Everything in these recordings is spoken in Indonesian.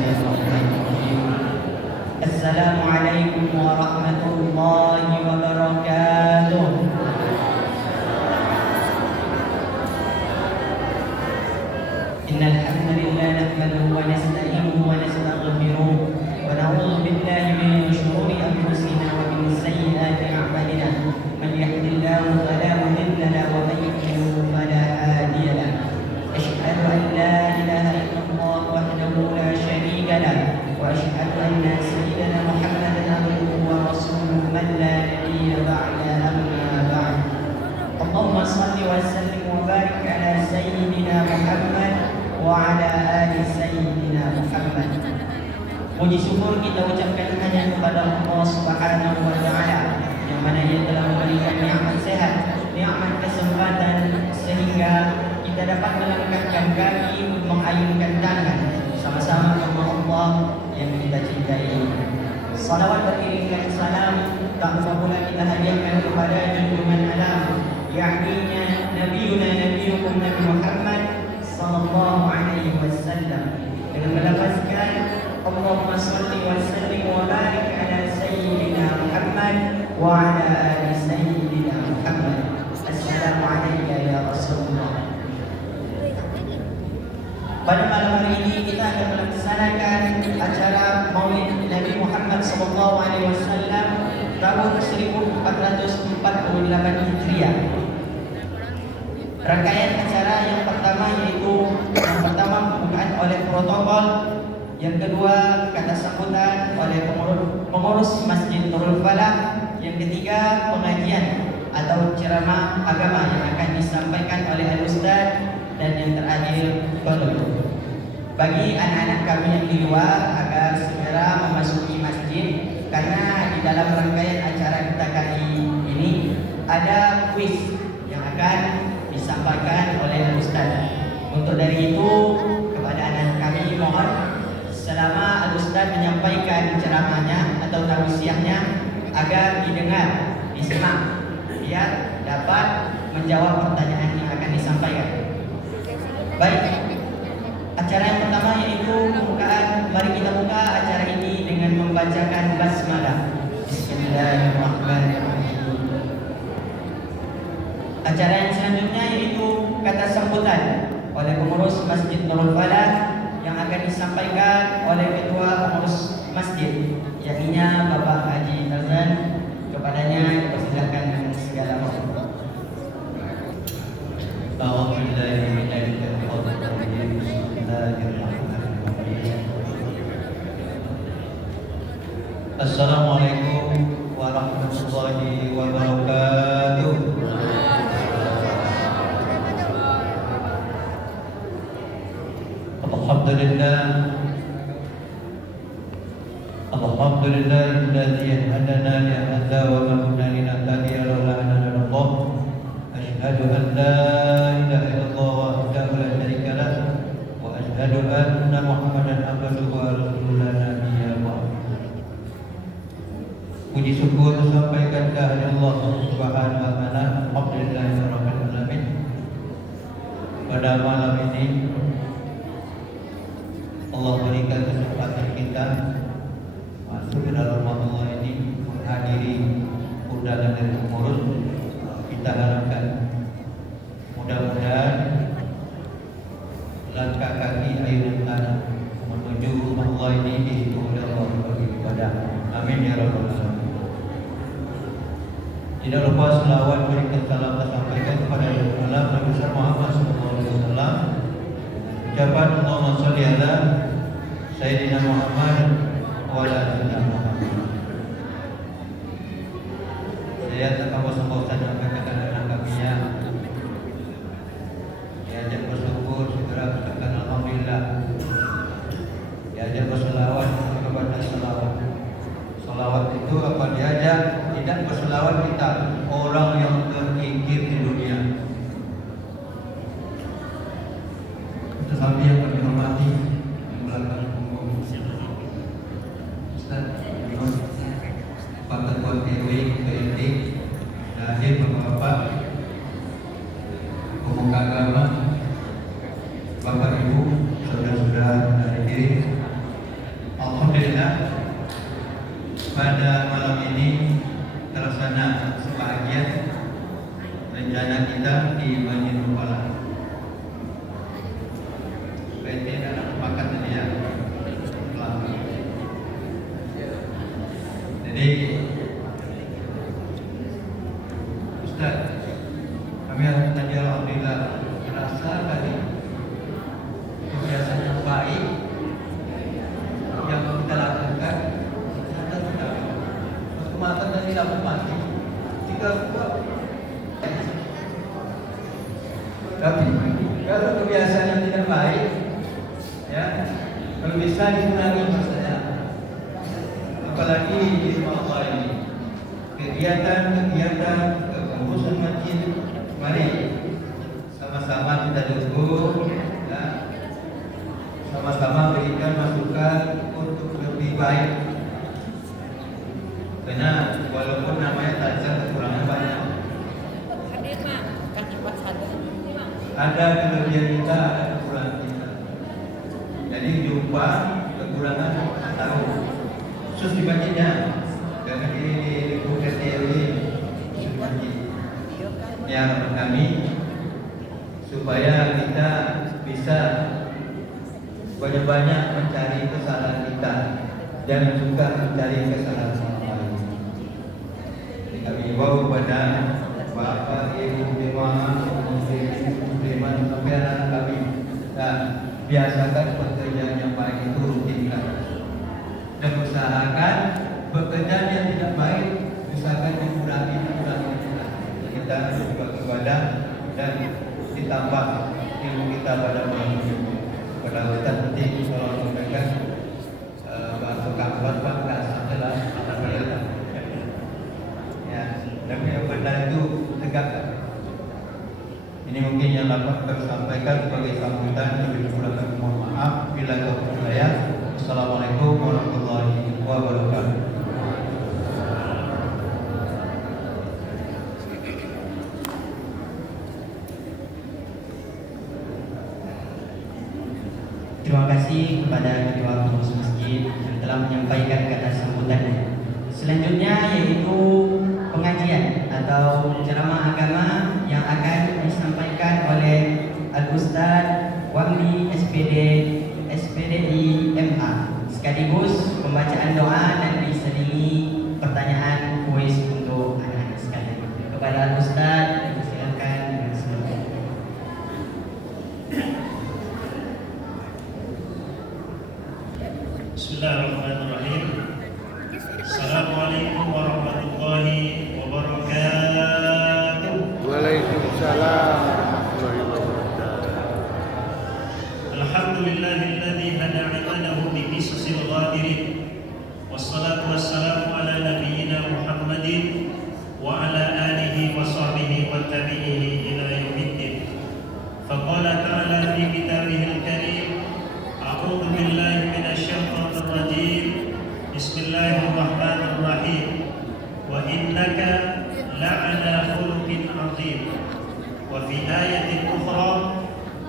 Bismillahirrahmanirrahim. Assalamualaikum warahmatullahi wabarakatuh. Innal hamdalillah nahmaduhu wa nasta'inuhu wa nastaghfiruh wa na'udzu billahi min shururi anfusina wa min sayyiati a'malina. Man yahdihillahu fala mudilla lahu wa man yudlil fala hadiya lahu. Asyhadu an la ilaha illallah wahdahu la syarika lahu wa asyhadu anna sayyidana Muhammadan abduhu wa rasuluhu man la nabiyya ba'da amma ba'd. Allahumma shalli wa sallim wa barik ala sayyidina Muhammad wa ala ali sayyidina Muhammad. Puji syukur kita ucapkan hanya kepada Allah Subhanahu wa taala yang mana Ia telah memberikan nikmat sehat, nikmat kesempatan sehingga kita dapat melangkahkan kaki untuk mengayunkan tangan sama-sama kepada Allah yang kita cintai. Salawat beriringan salam tak pula kita hadiahkan kepada junjungan alam, yakni Nabiuna Nabiyukum Nabi Muhammad sallallahu alaihi wasallam, dengan melafazkan Allahumma shalli wa sallim wa barik ala sayyidina Muhammad wa ala ali sayyidina Muhammad. Assalamu alayka ya Rasulullah. Pada malam hari ini kita akan melaksanakan acara Maulid Nabi Muhammad sallallahu alaihi wasallam tahun 1448 Hijriah. Rangkaian acara yang pertama pembukaan oleh protokol, yang kedua kata sambutan oleh pengurus Masjid Nurul Falah, yang ketiga pengajian atau ceramah agama yang akan disampaikan oleh Al-Ustaz, dan yang terakhir penutup. Bagi anak-anak kami yang di luar agar segera memasuki masjid, karena di dalam rangkaian acara kita kali ini ada kuis yang akan disampaikan oleh Ustaz. Untuk dari itu kepada anak kami mohon selama Al-Ustaz menyampaikan ceramahnya atau tausiahnya agar didengar, disimak, biar dapat menjawab pertanyaan yang akan disampaikan. Baik, acara yang pertama yaitu pembukaan. Mari kita buka acara ini dengan membacakan basmalah. Bismillahirrahmanirrahim. Acara yang selanjutnya yaitu kata sambutan oleh pengurus Masjid Nurul Falah yang akan disampaikan oleh ketua pengurus masjid, yakni Bapak Haji Tarzan. Kepadanya dipersilakan dengan segala hormat. Assalamualaikum warahmatullahi wabarakatuh. Alhamdulillahilladzi hadana li hadza wa ma kunna linahtadiya laula an hadana Allah. Asyhadu an la ilaha illallah wahdahu la syarika lah wa asyhadu anna Muhammadan abduhu wa rasuluhu la nabiyya ba'dahu. Puji syukur sampaikan kehadirat Allah Subhanahu wa taala. Alhamdulillahirabbil alamin. Pada malam ini Allah berikan kesempatan kita masuk ke dalam Allah ini, menghadiri undangan dari pengurus. Kita harapkan mudah-mudahan langkah kaki ayunan tanah menuju rumah Allah ini dihitung oleh Allah bagi ibadah. Amin ya rabbal alamin. Tidak lupa selawat berikan salam tersampaikan kepada Rasulullah Nabi Muhammad SAW. Ucapan Allahumma sholli ala Sayyidina Muhammad wa ala sayyidina Muhammad. Saya tanpa bosan-bosan menyampaikan anak kami ya, diajak bersyukur segera katakan alhamdulillah, diajak berselawat kepada selawat. Selawat itu apa diajak? Tidak berselawat kita orang yang terkikir di dunia. Tetapi yang kami hormati yang belakang punggung Ustaz, Pak Ketua PW, PND, hadir Bapak-Bapak, pemuka agama, Bapak Ibu, saudara-saudara dari diri, kita di Masjid Kepala. PT anak makan tadi ya. Jadi Ustaz, kami tadi alhamdulillah merasa tadi kebiasaan yang baik yang kita lakukan kita sudah makan dan tidak mati. Jika tapi kalau kebiasaan yang tidak baik, ya, kalau bisa dikurangi maksudnya. Apalagi di rumah Allah ini, kegiatan kepengurusan masjid, mari sama-sama kita dukung, ya, sama-sama berikan masukan untuk lebih baik. Karena walaupun namanya tajam, kekurangan banyak. Ada kelebihan kita, ada kekurangan kita. Jadi jumpa kekurangan tahu. Khusus di masjidnya, karena di Bukit ini masjid. Yang kami supaya kita bisa banyak-banyak mencari kesalahan kita dan juga mencari kesalahan orang lain. Jadi kami bawa kepada Bapak, Ibu, Jemaah, musliman sampai anak kami, dan biasakan pekerjaan yang baik itu rutinkan dan usahakan pekerjaan yang tidak baik usahakan dikurangi. Kita juga ibadah dan ditambah ilmu kita pada malam pada Ustaz nanti kalau mendengar bahasa kabar bangkas adalah alhamdulillah ya, tapi yang benar itu tegakkan. Ini mungkin yang dapat kami sampaikan sebagai sambutan. Lebih kurang mohon maaf. Bila taufiq saya. Assalamualaikum warahmatullahi wabarakatuh. Terima kasih kepada Ketua Pengurus Masjid yang telah menyampaikan kata sambutannya. Selanjutnya yaitu pengajian atau ceramah agama yang akan disampaikan oleh Al-Ustaz Wamli SPDI MH, sekaligus pembacaan doa dan diselingi pertanyaan kuis untuk anak-anak sekalian. Kepada Al-Ustaz, silakan dengan semangat. Bismillahirrahmanirrahim. Assalamualaikum warahmatullahi wabarakatuh. Waalaikumsalam warahmatullahi wabarakatuh. Alhamdulillahilladzi hada ibadahu bi qisasil ghadirin. Wassalatu wassalamu ala nabiyyina Muhammadin wa ala alihi wa sahbihi wa tabi'ihi ila yaumiddin. Faqala ta'ala fi kitabihil karim, a'udzu billahi minasy syaithanir rajim. Bismillahirrahmanirrahim. Wa innaka la'ala khuluqin 'azim. Wa fi ayatin ukhra,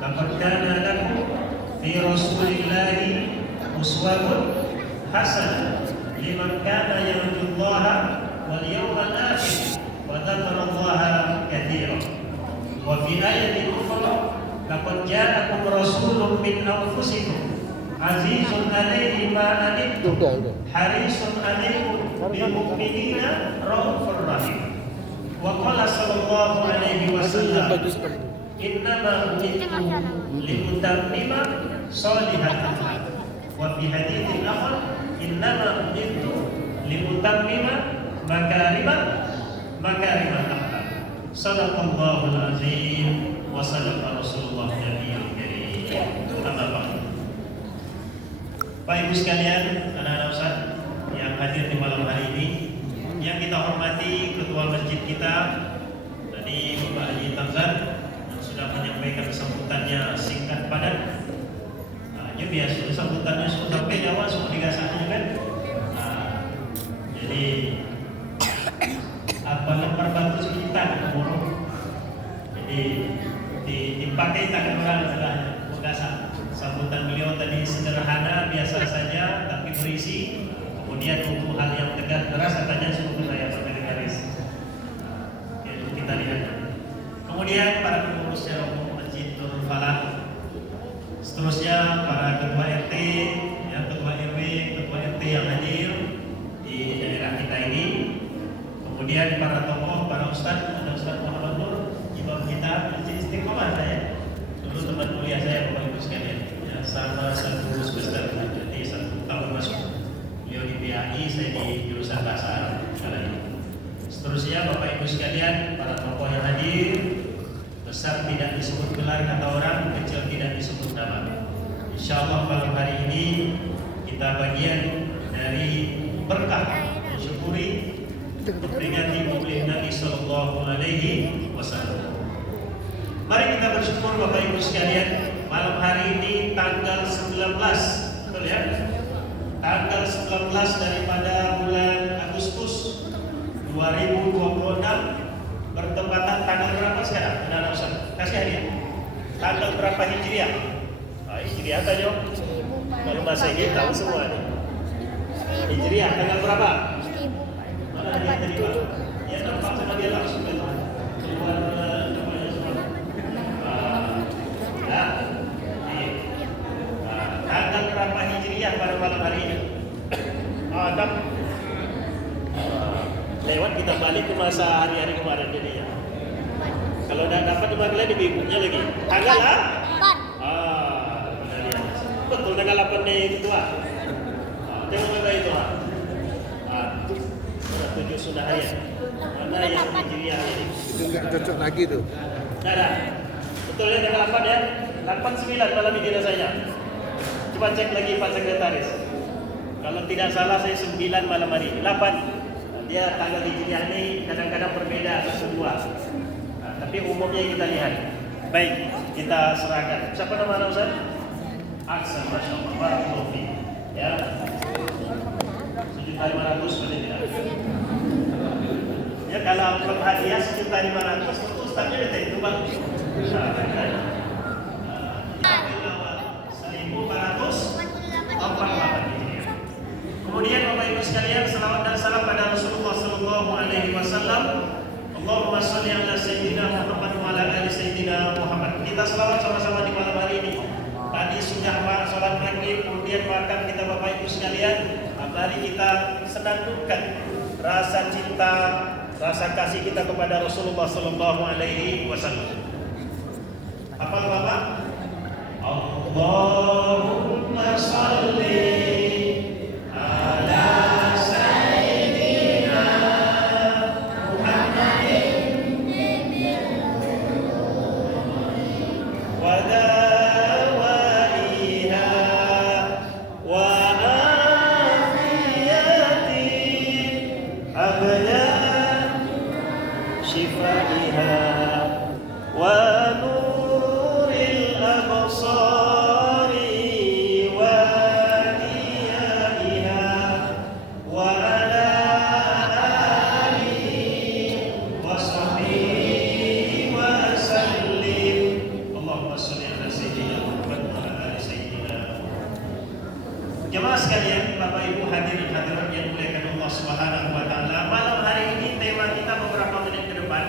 laqad kana lakum fi rasulillahi uswatun hasanah liman kana yarjullaha wal yawmal akhir wa dzakarallaha katsiran. Wa fi ayatin ukhra, laqad ja'akum rasulun min anfusikum azizun 'alaihi ma anittum harisun 'alaikum bil mu'minina raufur rahim. Wa qala sallallahu alaihi wasallam, innama bu'ithu liutammima shalihat akhlaq. Wa fi haditsin akhar, innama bu'ithu liutammima makarimat akhlaq. Sadaqallahul azim wa sadaqa rasulullah nabiyul karim. Amma ba'd. Bapak Ibu sekalian, anak-anak Ustaz yang hadir di malam hari ini, yang kita hormati Ketua Masjid kita tadi Bapak Haji Tamzan yang sudah menyampaikan sambutannya singkat padat. Ini biasa sambutannya sudah sampai Jawa semua digasahnya kan. Jadi apa lempar batu sekitar umur. Jadi dipakai tangan orang istilahnya mengasah. Sambutan beliau tadi sederhana biasa saja tapi berisi. Kemudian untuk hal yang tegas keras katanya suruh saya garis. Itu kita lihat. Kemudian Nurul Falak. Seterusnya para ketua RT, ya, ketua RW, ketua RT yang hadir di daerah kita ini. Kemudian para tokoh, para ustadz, ada Ustadz Muhammad Nur, imam kita, Masjid Istiqomah saya. Dulu teman kuliah saya, Bapak Ibu sekalian. Ya, sama satu semester, jadi 1 tahun masuk. Beliau di PAI, saya di jurusan bahasa Arab kala ini. Seterusnya Bapak Ibu sekalian, para tokoh yang hadir, besar tidak disebut gelar kata orang, kecil tidak disebut nama. Insyaallah malam hari ini kita bagian dari berkah mensyukuri memperingati Maulid Nabi Sallallahu Alaihi Wasallam. Mari kita bersyukur Bapak Ibu sekalian, malam hari ini tanggal 19, betul ya? Tanggal 19 daripada bulan Agustus 2026 bertepatan tanggal berapa sekarang? Benar Ustaz? Kasih hadiah. Tanggal berapa Hijriah? Hijriah apa jawab? Kalau bahasa ini tahu semua nih. Hijriah tanggal berapa? Mana hadiah tadi Pak? Ya nampak sama dia langsung ke keluar namanya semua. Ya. Tanggal berapa Hijriah pada malam hari ini? Ada. Lewat kita balik ke masa hari-hari kemarin jadinya. Kalau tidak dapat dipanggilnya di ibunya lagi. Tanggal lah? Betul tanggal 8 Mei itu Tuhan. Tengok apa itu Tuhan. 7 sudah ayat. Mana yang Hijriah ini? Itu nggak cocok lagi tuh. Tidak. Betulnya tanggal 8 ya? 89 malam ini rasanya. Coba cek lagi Pak Sekretaris. Kalau tidak salah saya 9 malam hari ini. 8. Dia tanggal Hijriah ini kadang-kadang berbeda semua. Tapi umumnya kita lihat. Baik, kita serahkan. Siapa nama Ustaz? Aksan, Masya Allah, Barakallahu fiik. Ya. 1.500.000 boleh tidak? Ya kalau amplop hadiah 1.500.000 itu Ustaznya udah itu Bang. 1.400. Kemudian Bapak Ibu sekalian, salawat dan salam pada Rasulullah Sallallahu Alaihi Wasallam. Allahumma sholli ala Sayyidina Muhammad wa ala ali Sayyidina Muhammad. Kita salawat sama-sama di malam hari ini. Tadi sudah sholat maghrib, kemudian makan kita Bapak Ibu sekalian. Mari kita senandungkan rasa cinta, rasa kasih kita kepada Rasulullah Sallallahu Alaihi Wasallam. Apa Bapak? Allahumma sholli Jemaah sekalian, Bapak Ibu hadirin hadirat yang dimuliakan Allah Subhanahu wa taala. Malam hari ini tema kita beberapa menit ke depan.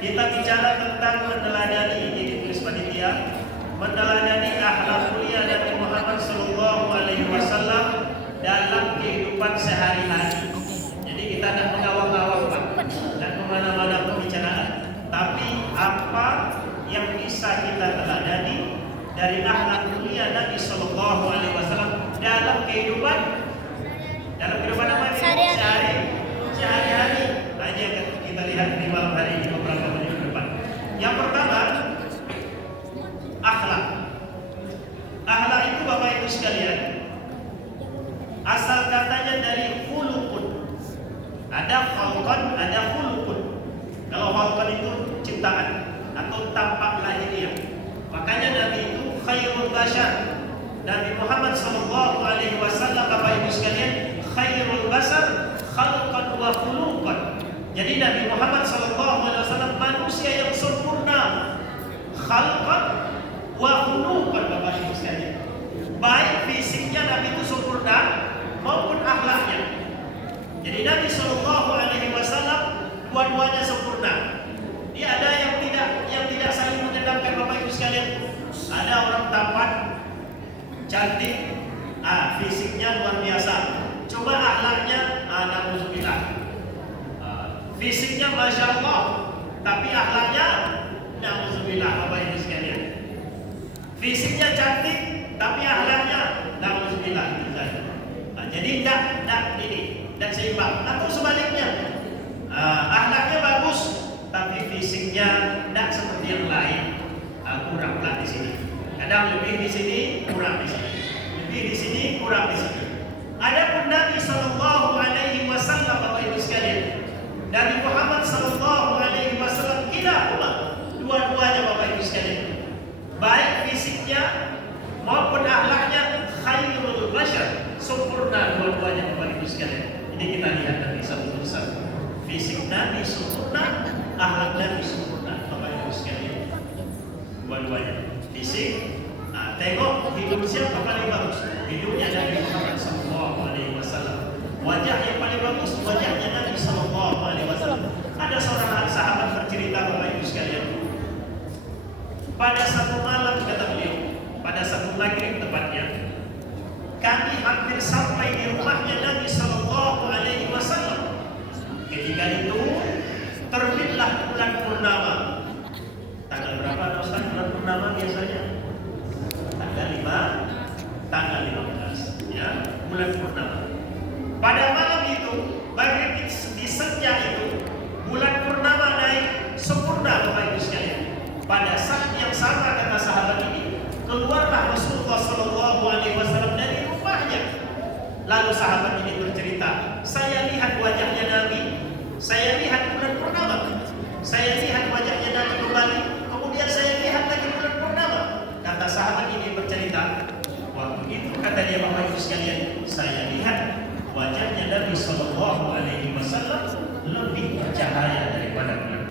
Kita bicara tentang meneladani, jadi tulis panitia, meneladani akhlak mulia Nabi Muhammad sallallahu alaihi wasallam dalam kehidupan sehari-hari. Jadi kita tidak mengawang-awang Pak, tidak kemana-mana pembicaraan, tapi apa yang bisa kita teladani dari akhlak mulia Nabi Sallallahu Alaihi Wasallam dalam kehidupan apa ini? Sehari-hari. Aja kita lihat di malam hari ini beberapa menit ke depan. Yang pertama, akhlak. Akhlak itu Bapak Ibu sekalian, asal katanya dari khuluqun. Ada khalqan, ada khuluqun. Kalau khalqan itu ciptaan atau tampak lahiriah. Makanya Nabi itu khairul bashar. Nabi Muhammad sallallahu alaihi wasallam Bapak Ibu sekalian khairul bashar khalqan wa khuluqan. Jadi Nabi Muhammad sallallahu alaihi wasallam manusia yang sempurna khalqan wa khuluqan Bapak Ibu sekalian. Baik fisiknya Nabi itu sempurna maupun akhlaknya. Jadi Nabi sallallahu alaihi wasallam dua-duanya sempurna. Dia ada yang tidak saling mengendap cantik, fisiknya luar biasa. Coba akhlaknya, na'udzubillah. Fisiknya masya Allah, tapi akhlaknya na'udzubillah, Bapak Ibu sekalian. Fisiknya cantik, tapi akhlaknya na'udzubillah. Jadi tidak seimbang. Atau sebaliknya, akhlaknya bagus, tapi fisiknya tidak seperti yang lain. Kurang lah di sini. Kadang lebih di sini, kurang di sini. Lebih di sini, kurang di sini. Adapun Nabi Sallallahu Alaihi Wasallam, Bapak Ibu sekalian, Nabi Muhammad Sallallahu Alaihi Wasallam dua-duanya, Bapak Ibu sekalian, baik fisiknya maupun akhlaknya khairul bashar, sempurna dua-duanya, Bapak Ibu sekalian. Ini kita lihat nanti satu-satu. Fisik Nabi sempurna, akhlak Nabi sempurna, Bapak Ibu sekalian. Dua-duanya fisik. Tengok hidup siapa paling bagus? Hidupnya Nabi Muhammad Sallallahu Alaihi Wasallam. Wajah yang paling bagus, wajahnya Nabi Sallallahu Alaihi Wasallam. Ada seorang sahabat bercerita, Bapak Ibu sekalian. Pada satu malam, kata beliau, pada satu maghrib tepatnya, kami hampir sampai di rumahnya Nabi Sallallahu Alaihi Wasallam. Ketika itu terbitlah bulan purnama. Tanggal berapa Ustaz bulan purnama biasanya? Tanggal 15, ya, bulan purnama. Pada malam itu, maghrib di senja itu, bulan purnama naik sempurna, Bapak Ibu sekalian. Pada saat yang sama, kata sahabat ini, keluarlah Rasulullah Sallallahu Alaihi Wasallam dari rumahnya. Lalu sahabat ini bercerita, saya lihat wajahnya Nabi, saya lihat bulan purnama, saya lihat wajahnya Nabi kembali, kemudian saya lihat lagi bulan purnama. Kata sahabat ini bercerita, waktu itu kata dia, Bapak Ibu sekalian, saya lihat wajahnya Nabi Sallallahu Alaihi Wasallam lebih bercahaya daripada bulan.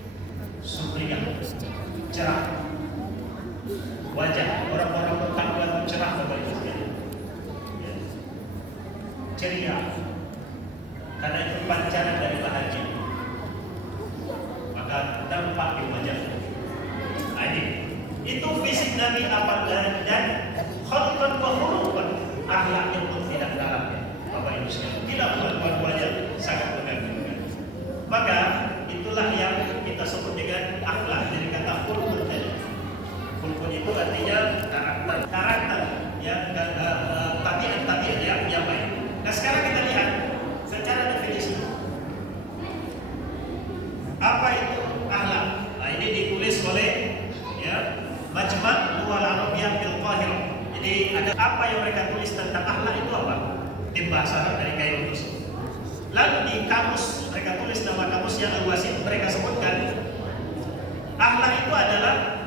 Supriya, cerah. Wajah orang-orang bertakwa itu cerah, Bapak Ibu sekalian. Ceria, karena itu pancaran dari bahagia. Maka dampak di wajahnya. Ini. Itu fisik Nabi apa dan khalqan wa khuluqan, akhlaknya pun tidak dalamnya, Bapak Ibu sekalian. Tidak dua-duanya sangat mengagumkan. Maka itulah yang kita sebut dengan akhlak, dari kata khuluqun tadi. Khuluqun itu artinya karakter ya, tabiat yang baik. Nah, sekarang kita lihat secara definisi. Apa itu akhlak? Nah, ini ditulis oleh Majma' Lughah Arabiyyah bil Qahirah. Jadi ada apa yang mereka tulis tentang akhlak itu apa? Tim bahasa Arab dari Kairo tersebut. Lalu di kamus mereka tulis nama kamusnya Al-Wasit, mereka sebutkan akhlak itu adalah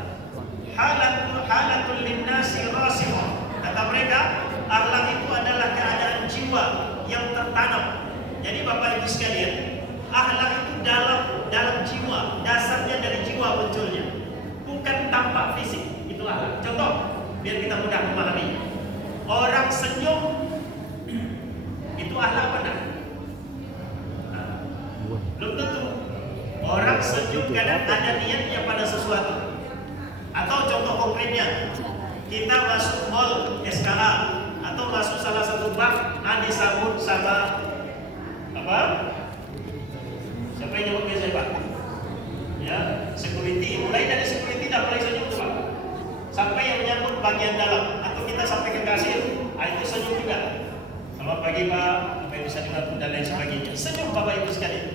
halatul linnasi rasimah. Kata mereka, akhlak itu adalah keadaan jiwa yang tertanam. Jadi Bapak Ibu sekalian, akhlak itu dalam jiwa, dasarnya dari jiwa munculnya. Bukan tampak fisik, itu akhlak. Contoh, biar kita mudah memahami. Orang senyum itu akhlak benar. Belum tentu. Orang senyum kadang ada niatnya pada sesuatu. Atau contoh konkretnya, kita masuk mall SKA atau masuk salah satu bank, disambut sama apa? Siapa yang nyebut biasa, Pak? Ya, security. Mulai dari security dah mulai senyum tuh, Pak. Sampai yang menyambut bagian dalam, atau kita sampai ke kasir, itu senyum juga. Selamat pagi, Pak, apa yang bisa dibantu dan lain sebagainya. Senyum, Bapak Ibu sekalian.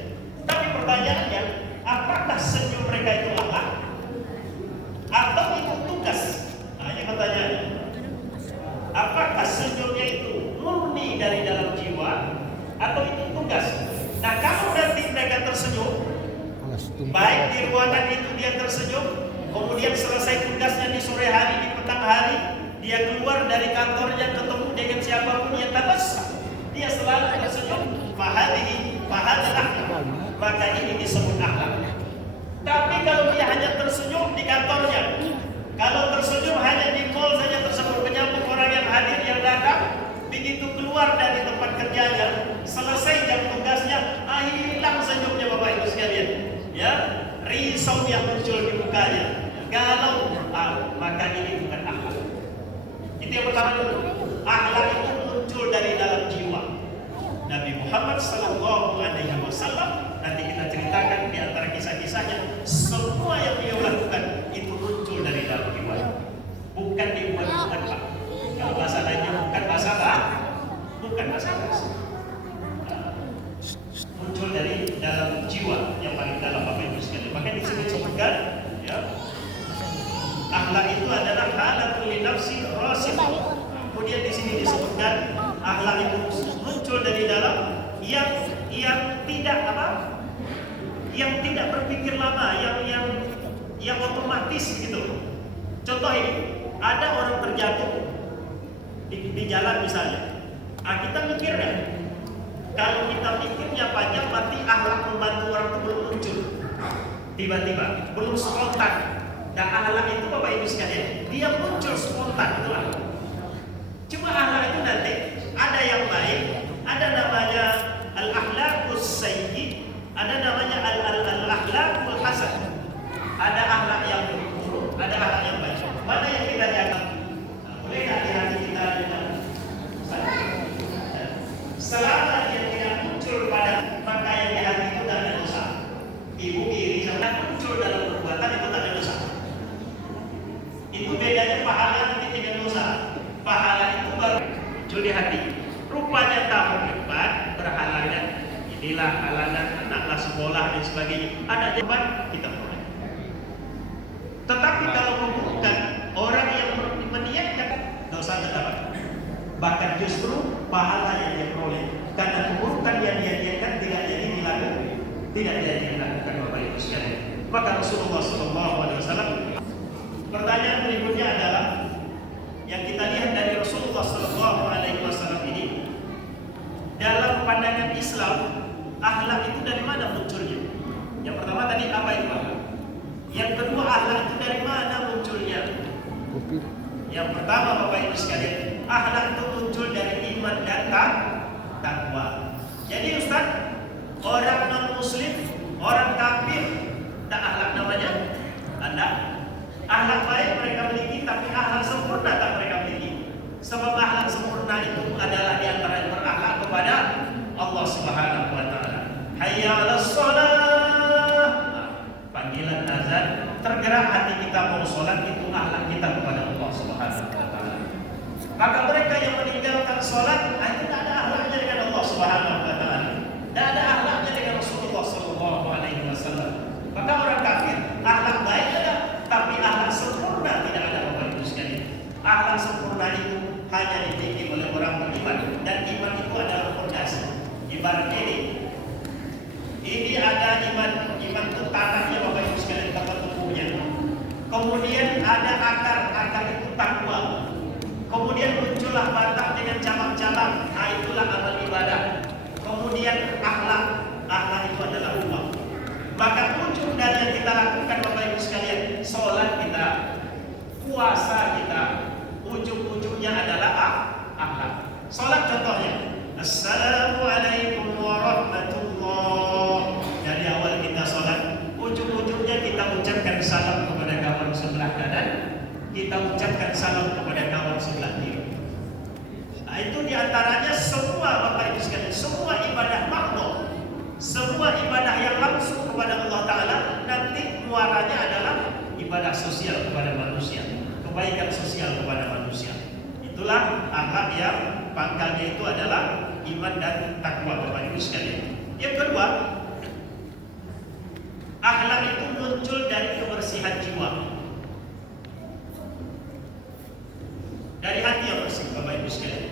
Tapi pertanyaannya, apakah senyum mereka itu akhlak? Atau itu tugas? Nah, ini pertanyaannya. Apakah senyumnya itu murni dari dalam jiwa, atau itu tugas? Nah, kalau nanti mereka tersenyum, baik di ruangan itu dia tersenyum, kemudian selesai tugasnya di sore hari, di petang hari, dia keluar dari kantornya ketemu dengan siapapun yang tabassum, dia selalu tersenyum. Maka ini disebut akhlak. Tapi kalau dia hanya tersenyum di kantornya, kalau tersenyum hanya di mall saja tersebut, menyambut orang yang hadir, yang datang, begitu keluar dari tempat kerjanya, selesai jam tugasnya, hilang senyumnya, Bapak Ibu sekalian. Ya, risau yang muncul di mukanya, galau, maka ini bukan akhlak. Itu yang pertama dulu. akhlak itu muncul dari dalam jiwa. Nabi Muhammad Sallallahu Alaihi Wasallam, nanti kita ceritakan di antara kisah-kisahnya, semua yang beliau lakukan itu muncul dari dalam jiwa, bukan dibuat-buat, Pak. Kalau bahasa lainnya bukan bahasa bahasa. Muncul dari dalam jiwa yang paling dalam, Bapak Ibu sekalian. Maka disebutkan, ya, akhlak itu adalah halatul nafsi rasikh. Kemudian di sini disebutkan akhlak itu muncul dari dalam yang tidak yang tidak berpikir lama, yang otomatis gitu. Contoh ini, ada orang terjatuh di jalan misalnya. Kita mikirnya, kalau kita mikirnya panjang, berarti akhlak membantu orang itu belum muncul. Tiba-tiba, belum spontan. Dan akhlak itu Bapak Ibu sekalian, dia muncul spontan, itulah. Cuma akhlak itu nanti ada yang baik, ada namanya al-akhlaqus sayyi, ada namanya al-akhlaqul hasan. Ada akhlak yang buruk, ada akhlak yang baik. Mana yang kita jaga? Boleh tak di hati kita dengan selama dia tidak muncul pada maka yang di hati itu tak ada dosa. Ibu iri sampai muncul dalam perbuatan itu tak ada dosa. Itu bedanya pahala nanti dengan dosa. Pahala itu baru muncul di hati. Rupanya tahun depan berhalangan. Inilah halangan anaklah sekolah dan sebagainya. Ada jawaban kita boleh. Tetapi kalau membutuhkan orang yang meniatkan, dosa tetap. Bahkan justru pahala yang dia peroleh karena keburukan yang dia niatkan tidak jadi dilakukan Bapak Ibu sekalian. Maka Rasulullah SAW, pertanyaan berikutnya adalah yang kita lihat dari Rasulullah SAW ini, dalam pandangan Islam, akhlak itu dari mana munculnya? Yang pertama tadi apa itu akhlak? Yang kedua, akhlak itu dari mana munculnya? Yang pertama Bapak Ibu sekalian, akhlak itu muncul dari iman dan takwa. Jadi Ustaz, orang non-muslim, orang kafir, tak akhlak namanya? Ada. Akhlak baik mereka miliki, tapi akhlak sempurna tak mereka miliki. Sebab akhlak sempurna itu adalah di antara yang berakhlak kepada Allah Subhanahu wa taala. Hayya 'alas shalah. Panggilan azan, tergerak hati kita mau sholat, itu akhlak kita kepada Allah Subhanahu wa taala. Maka mereka yang meninggalkan sholat, itu tidak ada akhlaknya dengan Allah Subhanahu wa taala. Tidak ada akhlaknya dengan Rasulullah Sallallahu Alaihi Wasallam. Maka orang kafir, akhlak baik ada, tapi akhlak sempurna tidak ada Bapak Ibu sekalian. Akhlak sempurna itu hanya dimiliki oleh orang beriman, dan iman itu adalah fondasi. Ibarat ini ada iman itu tanahnya Bapak Ibu sekalian, tempat tumbuhnya. Kemudian ada akar itu takwa. Kemudian muncullah batang dengan cabang-cabang, itulah amal ibadah. Kemudian akhlak itu adalah uang. Maka ujung dari yang kita lakukan Bapak Ibu sekalian, sholat kita, puasa kita, ujung-ujungnya adalah akhlak. Sholat contohnya, Assalamualaikum warahmatullah. Dari awal kita sholat, ujung-ujungnya kita ucapkan salam kepada kawan sebelah kanan, kita ucapkan salam kepada kawan sebelah kiri. Nah, itu diantaranya semua Bapak Ibu sekalian, semua ibadah makhluk, semua ibadah yang langsung kepada Allah Ta'ala, nanti muaranya adalah ibadah sosial kepada manusia, kebaikan sosial kepada manusia. Itulah akhlak yang pangkalnya itu adalah iman dan takwa Bapak Ibu sekalian. Yang kedua, akhlak itu muncul dari kebersihan jiwa, dari hati yang bersih Bapak Ibu sekalian.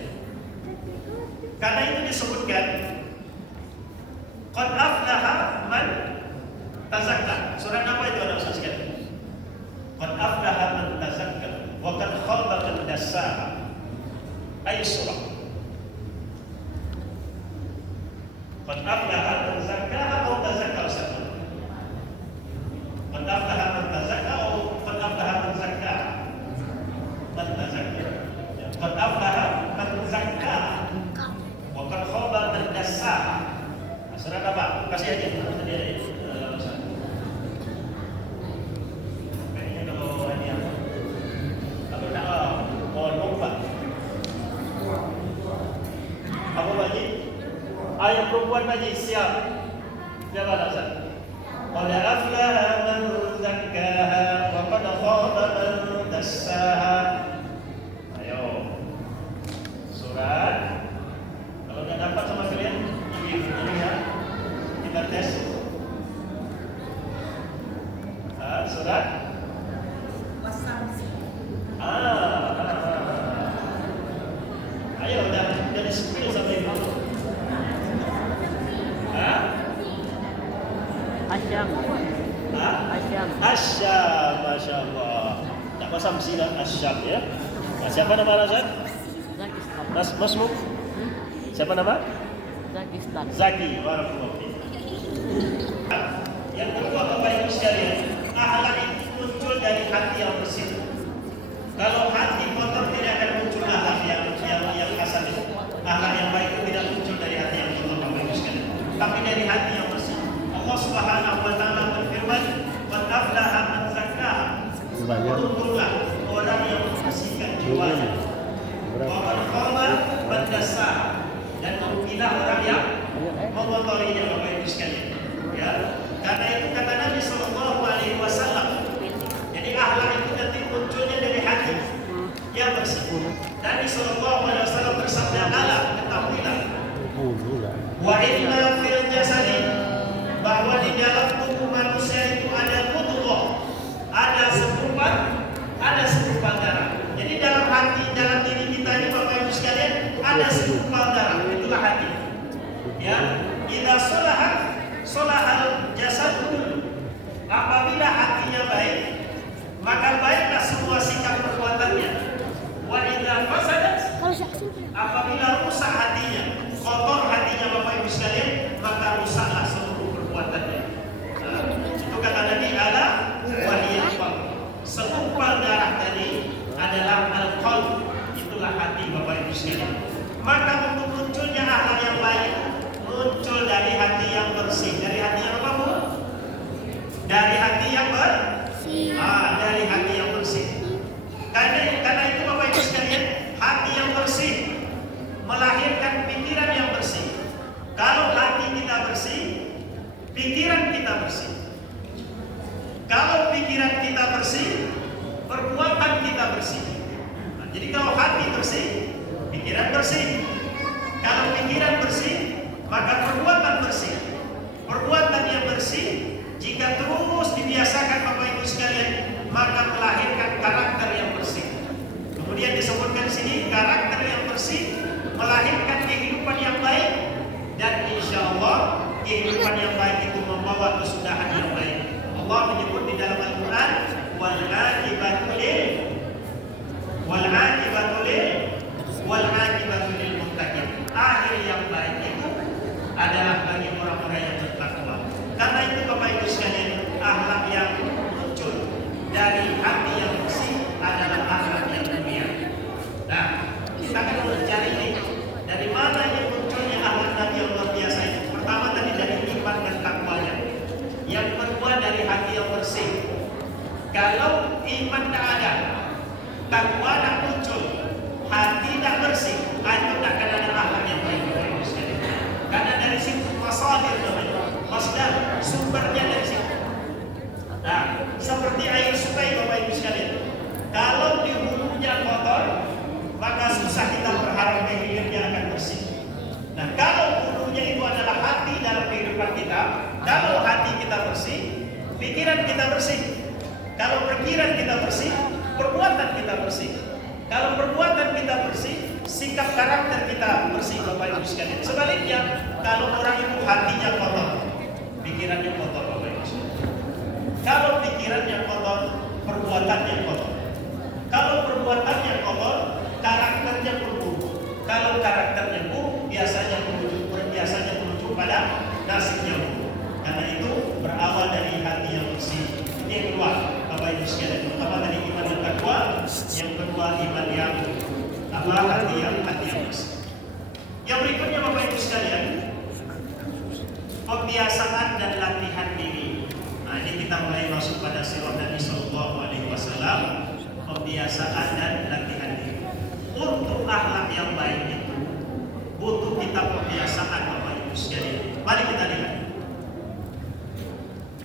Karena itu disebutkan qad aflaha man tazakka. Surah apa itu Anda Ustaz sekalian? Qad aflaha man tazakka wa qad khaba man dassaha. Ayat surah. Qad aflaha man zakkaha atau tazakka Ustaz? Qad aflaha man tazakka atau qad aflaha man zakkaha? Man tazakka. Qad aflaha man zakkaha wa qad khaba man dassaha. Surah apa? Kasih aja tadi aja. Kayaknya kalau ini apa? Kalau enggak, oh lupa. Ayat perempuan tadi siap. Siapa Ustaz? Qad aflaha man zakkaha wa qad khaba man dassaha. Ayo. Surat. Kalau nggak dapat sama kalian, ini ya. Kita tes. Surat. Ayo dari 10 sampai 20. Asyam, Masya Allah. Tak pasang silang Asyam ya. Nah, siapa nama Ustaz? Masmuk? Siapa nama? Zaki. Barakallahu fiik. Yang kedua Bapak Ibu sekalian, akhlak itu muncul dari hati yang bersih. Kalau hati kotor tidak akan muncul akhlak yang hasan itu. Akhlak yang baik itu tidak muncul dari hati yang kotor Bapak Ibu sekalian, tapi dari hati yang bersih. Allah Subhanahu wa taala berfirman, "Qad aflaha man zakkaha." Beruntunglah orang yang membersihkan jiwanya. Wa qad khaba man dassaha. Dan merugilah orang yang mengotorinya Bapak Ibu sekalian. Ya, karena itu kata Nabi Sallallahu Alaihi Wasallam. Jadi akhlak itu nanti munculnya dari hati yang bersih. Nabi Sallallahu Alaihi Wasallam bersabda, "Ala ketahuilah, wa inna fil jasadi, bahwa di dalam tubuh manusia itu ada mudghah, ada segumpal darah. Jadi dalam hati, dalam diri kita ini Bapak Ibu sekalian ada segumpal darah, itulah hati. Ya, idza solahal jasad kullu. Apabila hatinya baik, maka baiklah semua sikap perbuatannya. Wa idza fasadat, apabila rusak hatinya, kotor hatinya Bapak Ibu sekalian, maka rusaklah seluruh perbuatannya. Nah, itu kata Nabi ala wahiyal qalb. Segumpal darah tadi adalah al-qalb, itulah hati Bapak Ibu sekalian. Maka untuk munculnya akhlak yang baik muncul dari hati yang bersih. Dari hati yang apa, Bu? Dari hati yang bersih. Dari hati yang bersih. Karena itu Bapak Ibu sekalian, hati yang bersih melahirkan pikiran yang bersih. Kalau hati kita bersih, pikiran kita bersih. Kalau pikiran kita bersih, perbuatan kita bersih. Nah, jadi kalau hati bersih, pikiran bersih. Kalau pikiran bersih, maka perbuatan bersih. Perbuatan yang bersih, jika terus dibiasakan Bapak Ibu sekalian, maka melahirkan karakter yang bersih. Kemudian disebutkan di sini, karakter yang bersih melahirkan kehidupan yang baik, dan insya Allah kehidupan yang baik itu membawa kesudahan yang baik. Allah menyebut di dalam Al-Quran, wal aqibatu lil muttaqin. Akhir yang baik itu adalah bagi orang-orang yang bertakwa. Karena itu Bapak Ibu sekalian, akhlak yang muncul dari hati yang bersih adalah akhlak yang mulia. Nah, kita akan mencari ini dari mana yang munculnya akhlak Nabi yang luar biasa itu. Pertama tadi dari iman dan takwanya. Yang kedua dari hati yang bersih. Kalau iman tak ada, takwa tak muncul, hati tak bersih, itu tak akan ada akhlak yang baik. Karena dari situ masadir namanya, masdar, sumbernya dari situ. Nah, seperti air sungai Bapak Ibu sekalian, kalau di hulunya kotor, maka susah kita berharap hidupnya akan bersih. Nah, kalau hulunya itu adalah hati dalam kehidupan kita, kalau hati kita bersih, pikiran kita bersih. Kalau pikiran kita bersih, perbuatan kita bersih. Kalau perbuatan kita bersih, sikap karakter kita bersih Bapak Ibu sekalian. Sebaliknya, kalau orang itu hatinya kotor, pikirannya kotor Bapak Ibu sekalian. Kalau pikirannya kotor, perbuatannya kotor. Kalau perbuatannya kotor, karakternya buruk. Kalau karakternya buruk, biasanya menuju pada nasibnya buruk. Karena itu berawal dari hati yang bersih. Itu yang kedua, Bapak Ibu sekalian. Pertama tadi iman dan takwa, yang kedua iman yang hati yang bersih. Yang berikutnya Bapak Ibu sekalian, pembiasaan dan latihan diri. Nah, ini kita mulai masuk pada sirah Nabi Sallallahu Alaihi Wasallam. Pembiasaan dan latihan diri. Untuk akhlak yang baik itu butuh kita pembiasaan Bapak Ibu Mari kita lihat.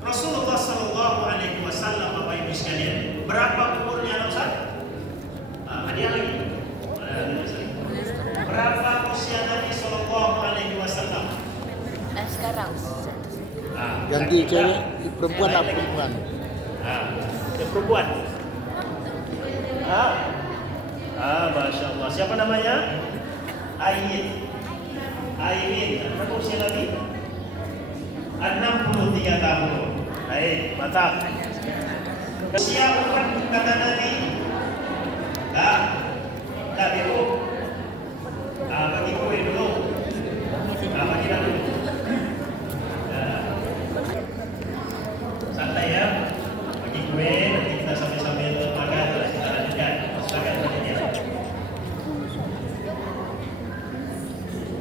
Rasulullah Sallallahu Alaihi Wasallam, Bapak Ibu sekalian, berapa umurnya Ustaz? Hadiah lagi. Berapa usia Nabi Sallallahu Alaihi Wasallam? Sekarang. Ganti cewek, perempuan apa perempuan? Yang perempuan. Masya Allah. Siapa namanya? Aimin. Berapa usia Nabi? 63 tahun. Baik, mantap. Usia umur kata Nabi. Dah biru. Bagi kue dulu. Bagi dah dulu. Santai ya. Bagi kue, nanti kita sambil-sambil makan, terus kita lanjutkan. Silakan lanjutkan.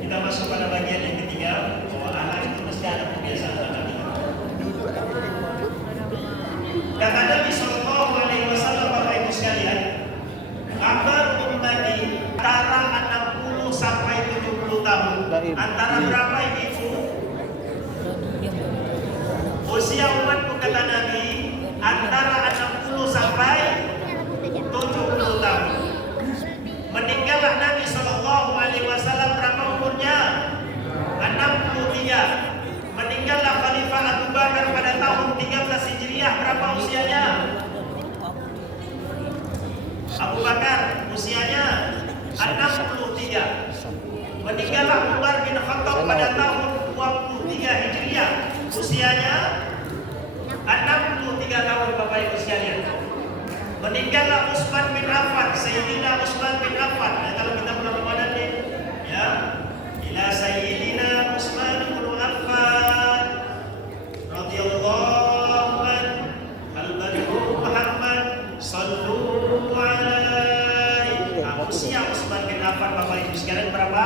Kita masuk pada bagian yang ketiga, bahwa anak itu mesti ada kebiasaan Nabi. Kata Nabi Sallallahu Alaihi Wasallam, Bapak Ibu sekalian, akbar ummati antara 60 sampai 70 tahun. Antara berapa ini Ibu? Usia umatku kata Nabi antara 60 sampai 70 tahun. Meninggallah Nabi Sallallahu Alaihi Wasallam berapa umurnya? 63. Meninggallah Khalifah Abu Bakar pada tahun 13 Hijriah. Berapa usianya? Abu Bakar usianya 63. Meninggallah Umar bin Khattab pada tahun 23 Hijriah. Usianya 63 tahun, Bapak Ibu sekalian. Meninggallah Utsman bin Affan, Sayyidina Utsman bin Affan. Kalau kita pulang Ramadan nih, ya, ila Sayyidina Utsman bin Affan radhiyallahu an al-Badru Muhammad sallallahu alaihi. Usia Utsman bin Affan, Bapak Ibu sekalian, berapa?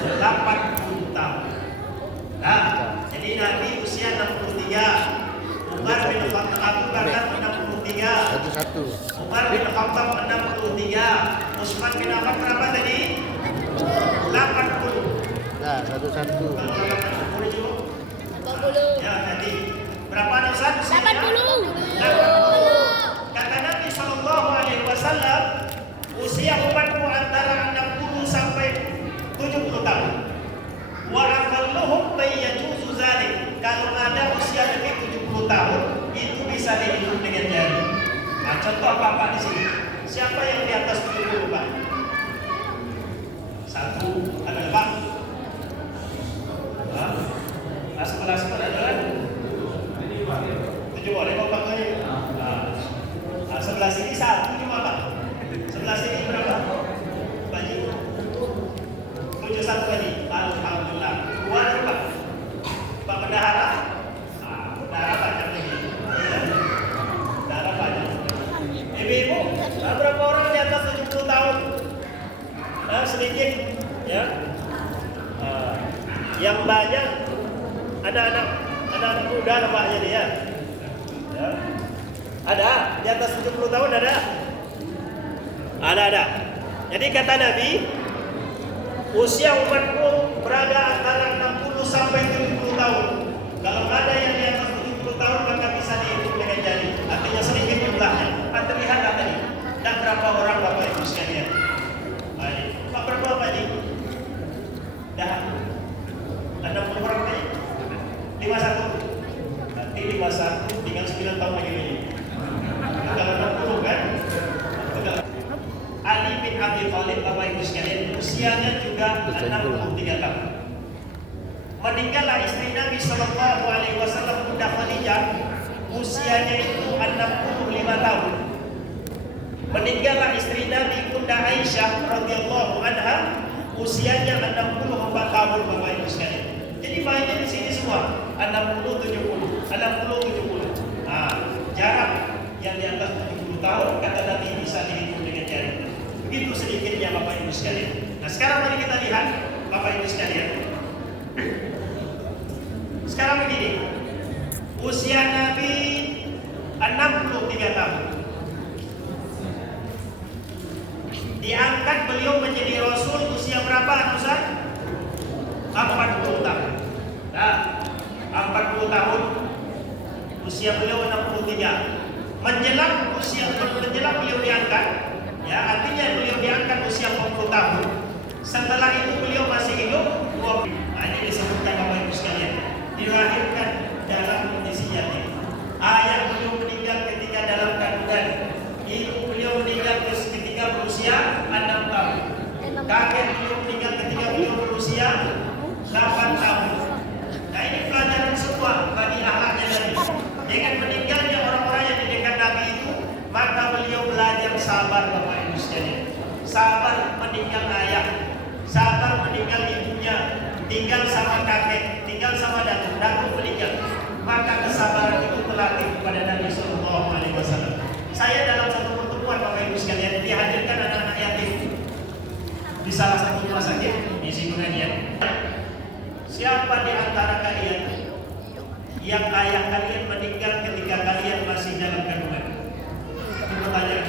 80 tahun. Jadi Nabi usia 63. Umar bin Khattab, Abu Bakar 63. Satu-satu. Umar bin Khattab 63. Utsman bin Affan berapa tadi? 80. Nah, satu-satu. Kalau 80 juga. 80. Ya, tadi berapa Ustaz? 80. 80. Kata Nabi Sallallahu Alaihi Wasallam, usia umatku antara 60 sampai 70 tahun. Wa aqalluhum may yajuzu zalik. Kalau ada usia lebih 70 tahun, itu bisa dihitung dengan jari. Nah, contoh Bapak di sini. Siapa yang di atas 70, Pak? Satu, ada Pak? Sebelah ada kan? 7 boleh Bapak tadi? Sebelah sini satu cuma Pak. Sebelah sini berapa? Baji. 71 tadi. Alhamdulillah. 2 ada Pak. Pak bendahara. Bendahara banyak lagi. Bendahara banyak. Ibu-ibu, berapa orang di atas 70 tahun? Sedikit, ya. Yang banyak anak-anak muda nampaknya dia. Ya. Ada di atas 70 tahun ada. Ada. Jadi kata Nabi, usia umatku berada antara 60 sampai 70 tahun. Kalau ada yang di atas 70 tahun maka bisa dihitung dengan jari. Artinya sedikit jumlahnya. Terlihatlah tadi. Dan berapa orang Bapak Ibu sekalian? Baik. Pak berapa Pak Ji? Dah. 60 orang tadi? 51. Nanti 51 tinggal 9 tahun lagi ini. Kalau 60 kan? Ali bin Abi Thalib, Bapak Ibu sekalian, usianya juga 63 tahun. Meninggallah istri Nabi Sallallahu Alaihi Wasallam, Bunda Khadijah, usianya itu 65 tahun. Meninggallah istri Nabi Bunda Aisyah radhiyallahu anha, usianya 64 tahun, Bapak Ibu sekalian. Jadi banyak di sini semua 60 70, 60 70. Jarak yang di atas 70 tahun kata Nabi bisa dihitung dengan jari. Begitu sedikitnya Bapak Ibu sekalian. Nah, sekarang mari kita lihat Bapak Ibu sekalian. Sekarang begini. Usia Nabi 63 tahun. Diangkat beliau menjadi Rasul usia berapa Ustaz? 40 tahun. tahun, usia beliau 63. Menjelang beliau diangkat, ya artinya beliau diangkat usia 40 tahun. Setelah itu beliau masih hidup 20. Nah, ini disebutkan Bapak Ibu sekalian, dilahirkan dalam kondisi yatim. Ayah beliau meninggal ketika dalam kandungan. Ibu beliau meninggal ketika berusia 6 tahun. Kakek beliau meninggal ketika beliau berusia 8 tahun. Nah, ini pelajaran semua bagi akhlaknya Nabi. Dengan meninggalnya orang-orang yang di dekat Nabi itu, maka beliau belajar sabar Bapak Ibu sekalian. Sabar meninggal ayah, sabar meninggal ibunya, tinggal sama kakek, tinggal sama datuk meninggal. Maka kesabaran itu terlatih kepada Nabi Sallallahu Alaihi Wasallam. Saya dalam satu pertemuan Bapak Ibu sekalian dihadirkan anak-anak yatim di salah satu rumah sakit di sini pengajian. Siapa di antara kalian yang ayah kalian meninggal ketika kalian masih dalam kandungan? Itu pertanyaan.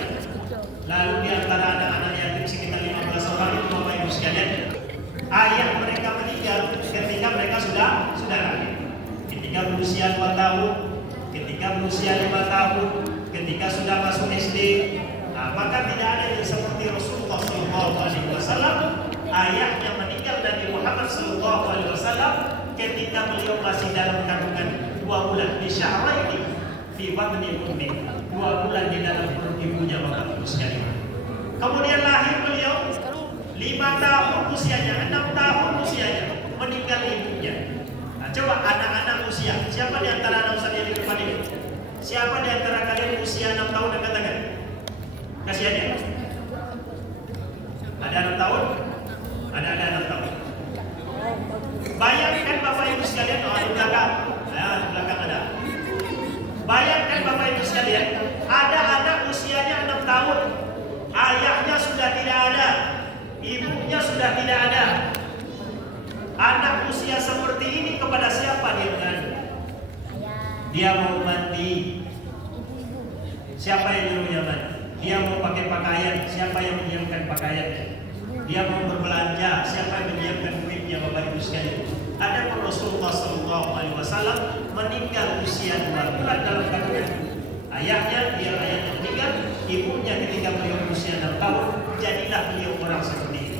Lalu di antara anak-anak yatim sekitar 15 orang itu Bapak Ibu sekalian, ayah mereka meninggal ketika mereka sudah lahir. Ketika berusia 2 tahun, ketika berusia 5 tahun, ketika sudah masuk SD. Nah, maka tidak ada yang seperti Rasulullah SAW, ayahnya meninggal Nabi Muhammad SAW ketika beliau masih dalam kandungan 2 bulan di syahraini fi batni ummi, 2 bulan di dalam perut ibunya Bapak Ibu sekalian. Kemudian lahir beliau 5 tahun usianya, 6 tahun usianya, meninggal ibunya. Nah, coba anak-anak usia, siapa di antara anak usia yang di depan ini? Siapa di antara kalian usia 6 tahun angkat tangan? Kasihannya. Ada 6 tahun? Ada 6 tahun. Bayangkan Bapak Ibu sekalian, di belakang. Nah, di belakang ada. Bayangkan Bapak Ibu sekalian, ada anak usianya 6 tahun. Ayahnya sudah tidak ada, ibunya sudah tidak ada. Anak usia seperti ini kepada siapa dia mengadu? Dia mau mandi. Siapa yang nyuruhnya mandi? Dia mau pakai pakaian. Siapa yang menyiapkan pakaian? Dia mau berbelanja. Siapa yang menyiapkan duitnya Bapak Ibu sekalian? Ada Rasulullah SAW meninggal usia 2 bulan dalam kandungan. Ayahnya meninggal. Ibunya ketika beliau berusia 6 tahun. Jadilah beliau orang seperti ini.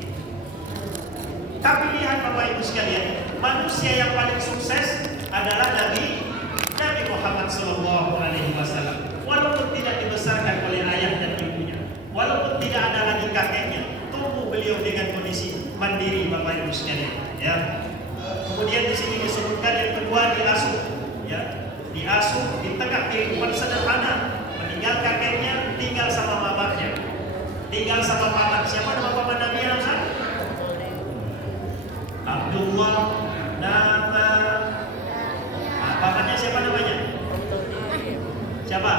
Tapi lihat Bapak Ibu sekalian, manusia yang paling sukses adalah Nabi Muhammad SAW. Walaupun tidak dibesarkan oleh ayah dan ibunya, walaupun tidak ada lagi kakeknya, tumbuh beliau dengan kondisi mandiri Bapak Ibu sekalian. Ya. Kemudian di sini disebutkan yang kedua diasuh, ya, diasuh di tengah kehidupan sederhana, meninggal kakeknya, tinggal sama mamanya, tinggal sama paman. Siapa nama paman Nabi Muhammad? Abdullah. Nama pamannya siapa namanya? Siapa?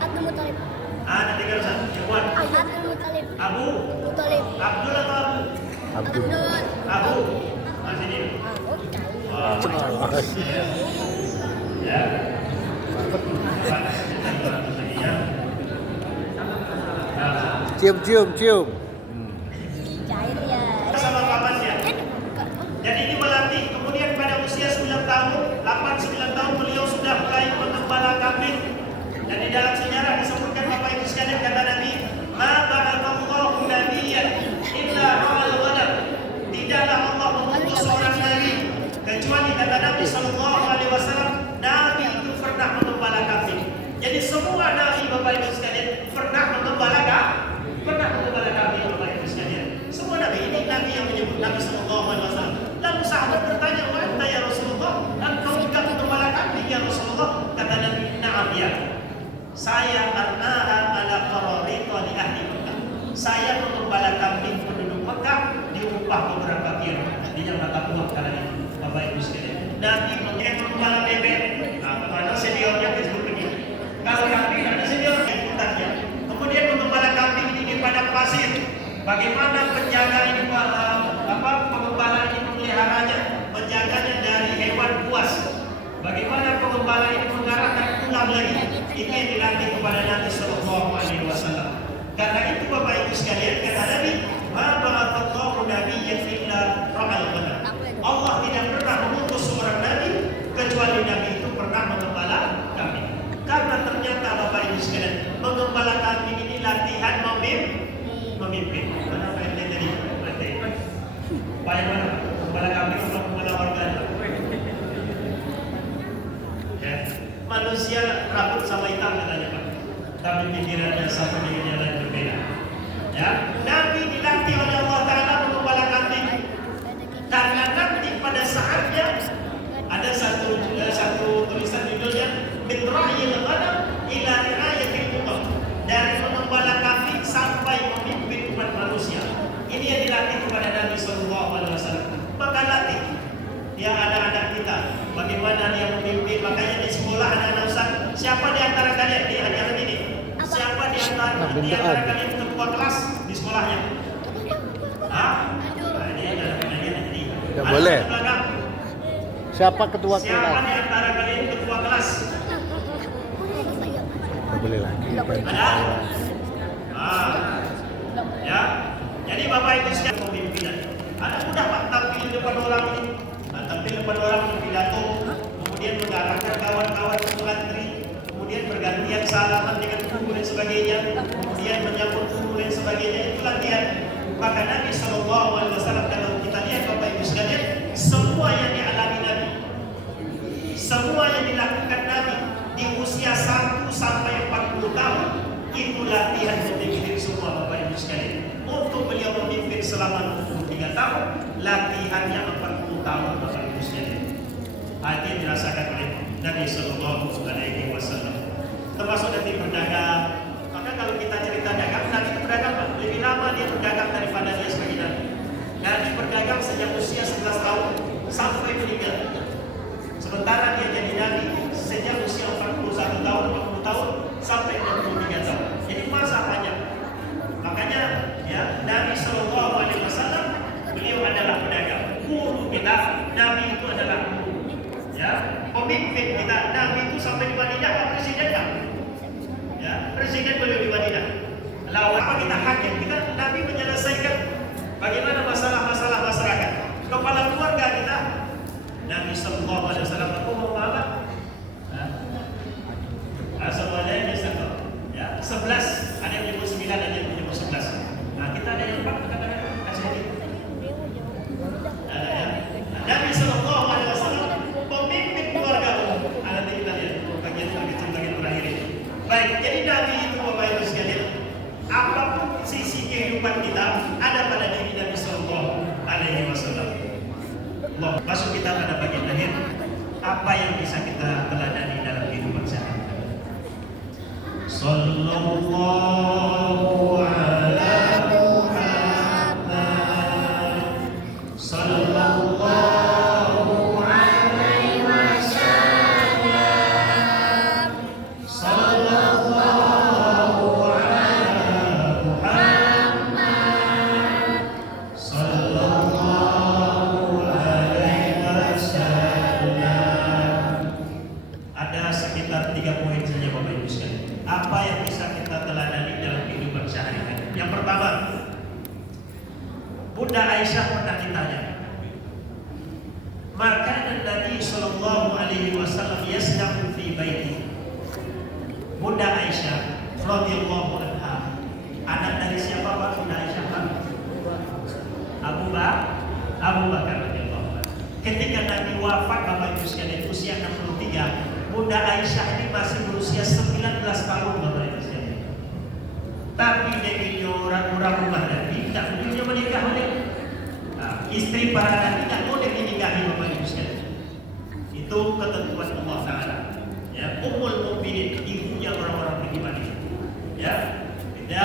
Abdul Muthalib. Nanti kan Ustaz. Ikhwan. Abdul Muthalib. Abu. Muthalib. Abdul atau Abu? Abdul. Abu. Masih di. Oh, ya. Cium. Cair ya. Sama pamannya. Jadi ini melatih. Kemudian pada usia 9 tahun, 8-9 tahun beliau sudah mulai mengembala kambing. Dan di dalam sejarah disebutkan Bapak Ibu sekalian, kata Nabi, "Ma ba'athallahu nabiyyan illa ra'al ghanam." Tidaklah Allah mengutus seorang nabi kecuali kata Nabi sallallahu alaihi wasallam, nabi itu pernah mengembala kambing. Jadi semua nabi Bapak Ibu sekalian pernah mengembala kambing Bapak Ibu sekalian. Semua nabi, ini nabi yang menyebut Nabi sallallahu alaihi wasallam. Lalu sahabat bertanya, "Wa anta ya Rasulullah? Engkau juga mengembala kambing ya Rasulullah?" Kata Nabi, "Na'am ya. Saya arnaha ala qararita li ahli Mekah." Saya mengembala kambing penduduk Mekah diupah beberapa kira. Artinya berapa uang kala itu Bapak Ibu sekalian. Nabi mengembala bebek. Mana seniornya disebut begini. Kalau kambing ada senior ikutannya. Kemudian mengembala kambing di padang pasir. Bagaimana penjaga ini pengembala ini memeliharanya, menjaganya dari hewan buas. Bagaimana pengembala ini mengarahkan ulang lagi. Ini yang dilatih kepada Nabi Sallallahu Alaihi Wasallam. Karena itu Bapak Ibu sekalian, kata Nabi, "Ma ba'athallahu nabiyyan illa ra'al ghanam." Allah tidak pernah mengutus seorang nabi kecuali nabi itu pemimpin. Mana PLT tadi? PLT. Pak yang mana? Kepala kambing atau kepala warga? Ya. Manusia rambut sama hitam katanya Pak. Tapi pikirannya satu dengan yang lain berbeda. Ya. Nabi dilatih oleh Allah Ta'ala mengembala kambing. Karena nanti pada saatnya ada satu tulisan judulnya min ra'yil ghanam ila ri'ayatil umam, dari mengembala kambing sampai memimpin umat manusia. Ini yang dilatih kepada Nabi sallallahu alaihi wasallam. Maka latih dia anak-anak kita bagaimana dia memimpin. Makanya di sekolah anak-anak Ustaz, siapa di antara kalian di ajaran ini? Siapa di antara kalian ketua kelas di sekolahnya? Hah? Ini adalah penanya tadi. Tidak boleh. Siapa ketua Siapa kelas? di antara kalian ketua kelas? Tidak boleh lagi. Ada? Ya. Jadi Bapak Ibu sekalian pemimpinan. Anak mudah Pak tampil depan orang ini. Tampil depan orang berpidato, kemudian mengarahkan kawan-kawan mengantri, kemudian bergantian salaman dengan guru dan sebagainya, kemudian menyambut guru dan sebagainya. Itu latihan. Maka Nabi sallallahu alaihi wasallam, kalau kita lihat Bapak Ibu sekalian, semua yang dialami Nabi, semua yang dilakukan Nabi di usia 1 sampai 40 tahun, itu latihan pemimpin semua Bapak Ibu sekalian. Untuk beliau memimpin selama 23 tahun, latihannya 40 tahun Bapak Ibu sekalian. Hati yang dirasakan oleh Nabi sallallahu alaihi wasallam. Termasuk nanti berdagang. Maka kalau kita cerita dagang, Nabi itu berdagang Pak. Lebih lama dia berdagang daripada dia sebagai Nabi. Nabi berdagang sejak usia 11 tahun sampai meninggal. Sementara dia jadi Nabi sejak usia 41 tahun, 40 tahun sampai 63 tahun. Jadi masa panjang. Makanya ya, Nabi sallallahu alaihi wasallam beliau adalah pedagang. Guru kita, Nabi itu adalah guru. Ya, pemimpin kita, Nabi itu sampai di Madinah, Pak Presiden kan? Ya, Presiden beliau di Madinah. Lalu apa kita hakim, kita Nabi menyelesaikan bagaimana masalah-masalah masyarakat. Kepala keluarga kita, Nabi sallallahu alaihi wasallam mau apa? Semuanya satu. Ya, 11. Ada yang menyebut 9, ada yang menyebut 11. Nah, kita ada yang 4 kata-kata kasih lagi. Ya. Nabi sallallahu alaihi wasallam pemimpin keluarga umum. Nanti kita lihat bagian terakhir ini. Baik, jadi Nabi itu Bapak Ibu sekalian, apapun sisi kehidupan kita ada pada diri Nabi sallallahu alaihi wasallam. Masuk kita pada bagian akhir. Apa yang bisa kita teladani dalam kehidupan sehari-hari? Sallallahu ala Muhammad, sallallahu alaihi wasallam, sallallahu ala Muhammad, sallallahu alaihi wasallam. Ada sekitar 3 poin saja Bapak Ibu sekalian. Apa yang bisa kita teladani dalam kehidupan sehari-hari? Yang pertama, Bunda Aisyah pernah ditanya, maka Nabi sallallahu alaihi wasallam yasnamu fi baiti. Bunda Aisyah radhiyallahu anha, anak dari siapa Pak? Bunda Aisyah Pak? Abu Bakar radhiyallahu anhu. Ketika Nabi wafat Bapak Ibu sekalian usia 63, Bunda Aisyah ini masih berusia 19 tahun Bapak Ibu sekalian. Tapi dia orang rumah Nabi tidak boleh menikah oleh istri para Nabi, tidak boleh dinikahi Bapak Ibu sekalian. Itu ketentuan Allah Ta'ala. Ya, Ummul Mukminin, ibunya orang-orang beriman. Ya, beda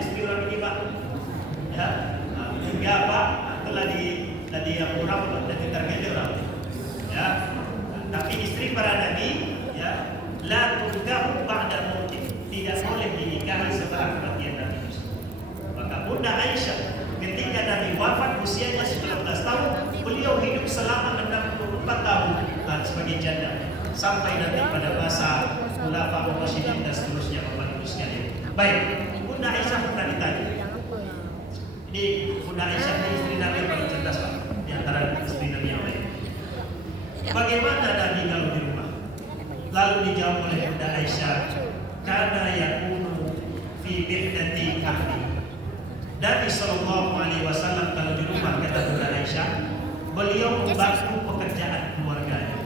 istri orang beriman. Ya, hingga apa? Telah di yang kurang dan terkejut orang. Ya. Tapi istri para nabi, ya, la tunkahu ba'da mauti, tidak boleh dinikahi setelah kematian Nabi. Maka Bunda Aisyah ketika Nabi wafat usianya 19 tahun, beliau hidup selama 64 tahun sebagai janda sampai nanti pada masa khulafa Rasyidin dan seterusnya Bapak Ibu sekalian. Baik, Bunda Aisyah pernah ditanya. Ini Bunda Aisyah ini istri Nabi yang paling cerdas Pak, di antara istri Nabi yang lain. Bagaimana Nabi kalau di rumah? Lalu dijawab oleh Bunda Aisyah, karena yakunu fi bihdati ahli. Nabi Sallallahu Alaihi Wasallam kalau di rumah, kata Bunda Aisyah, beliau membantu pekerjaan keluarganya.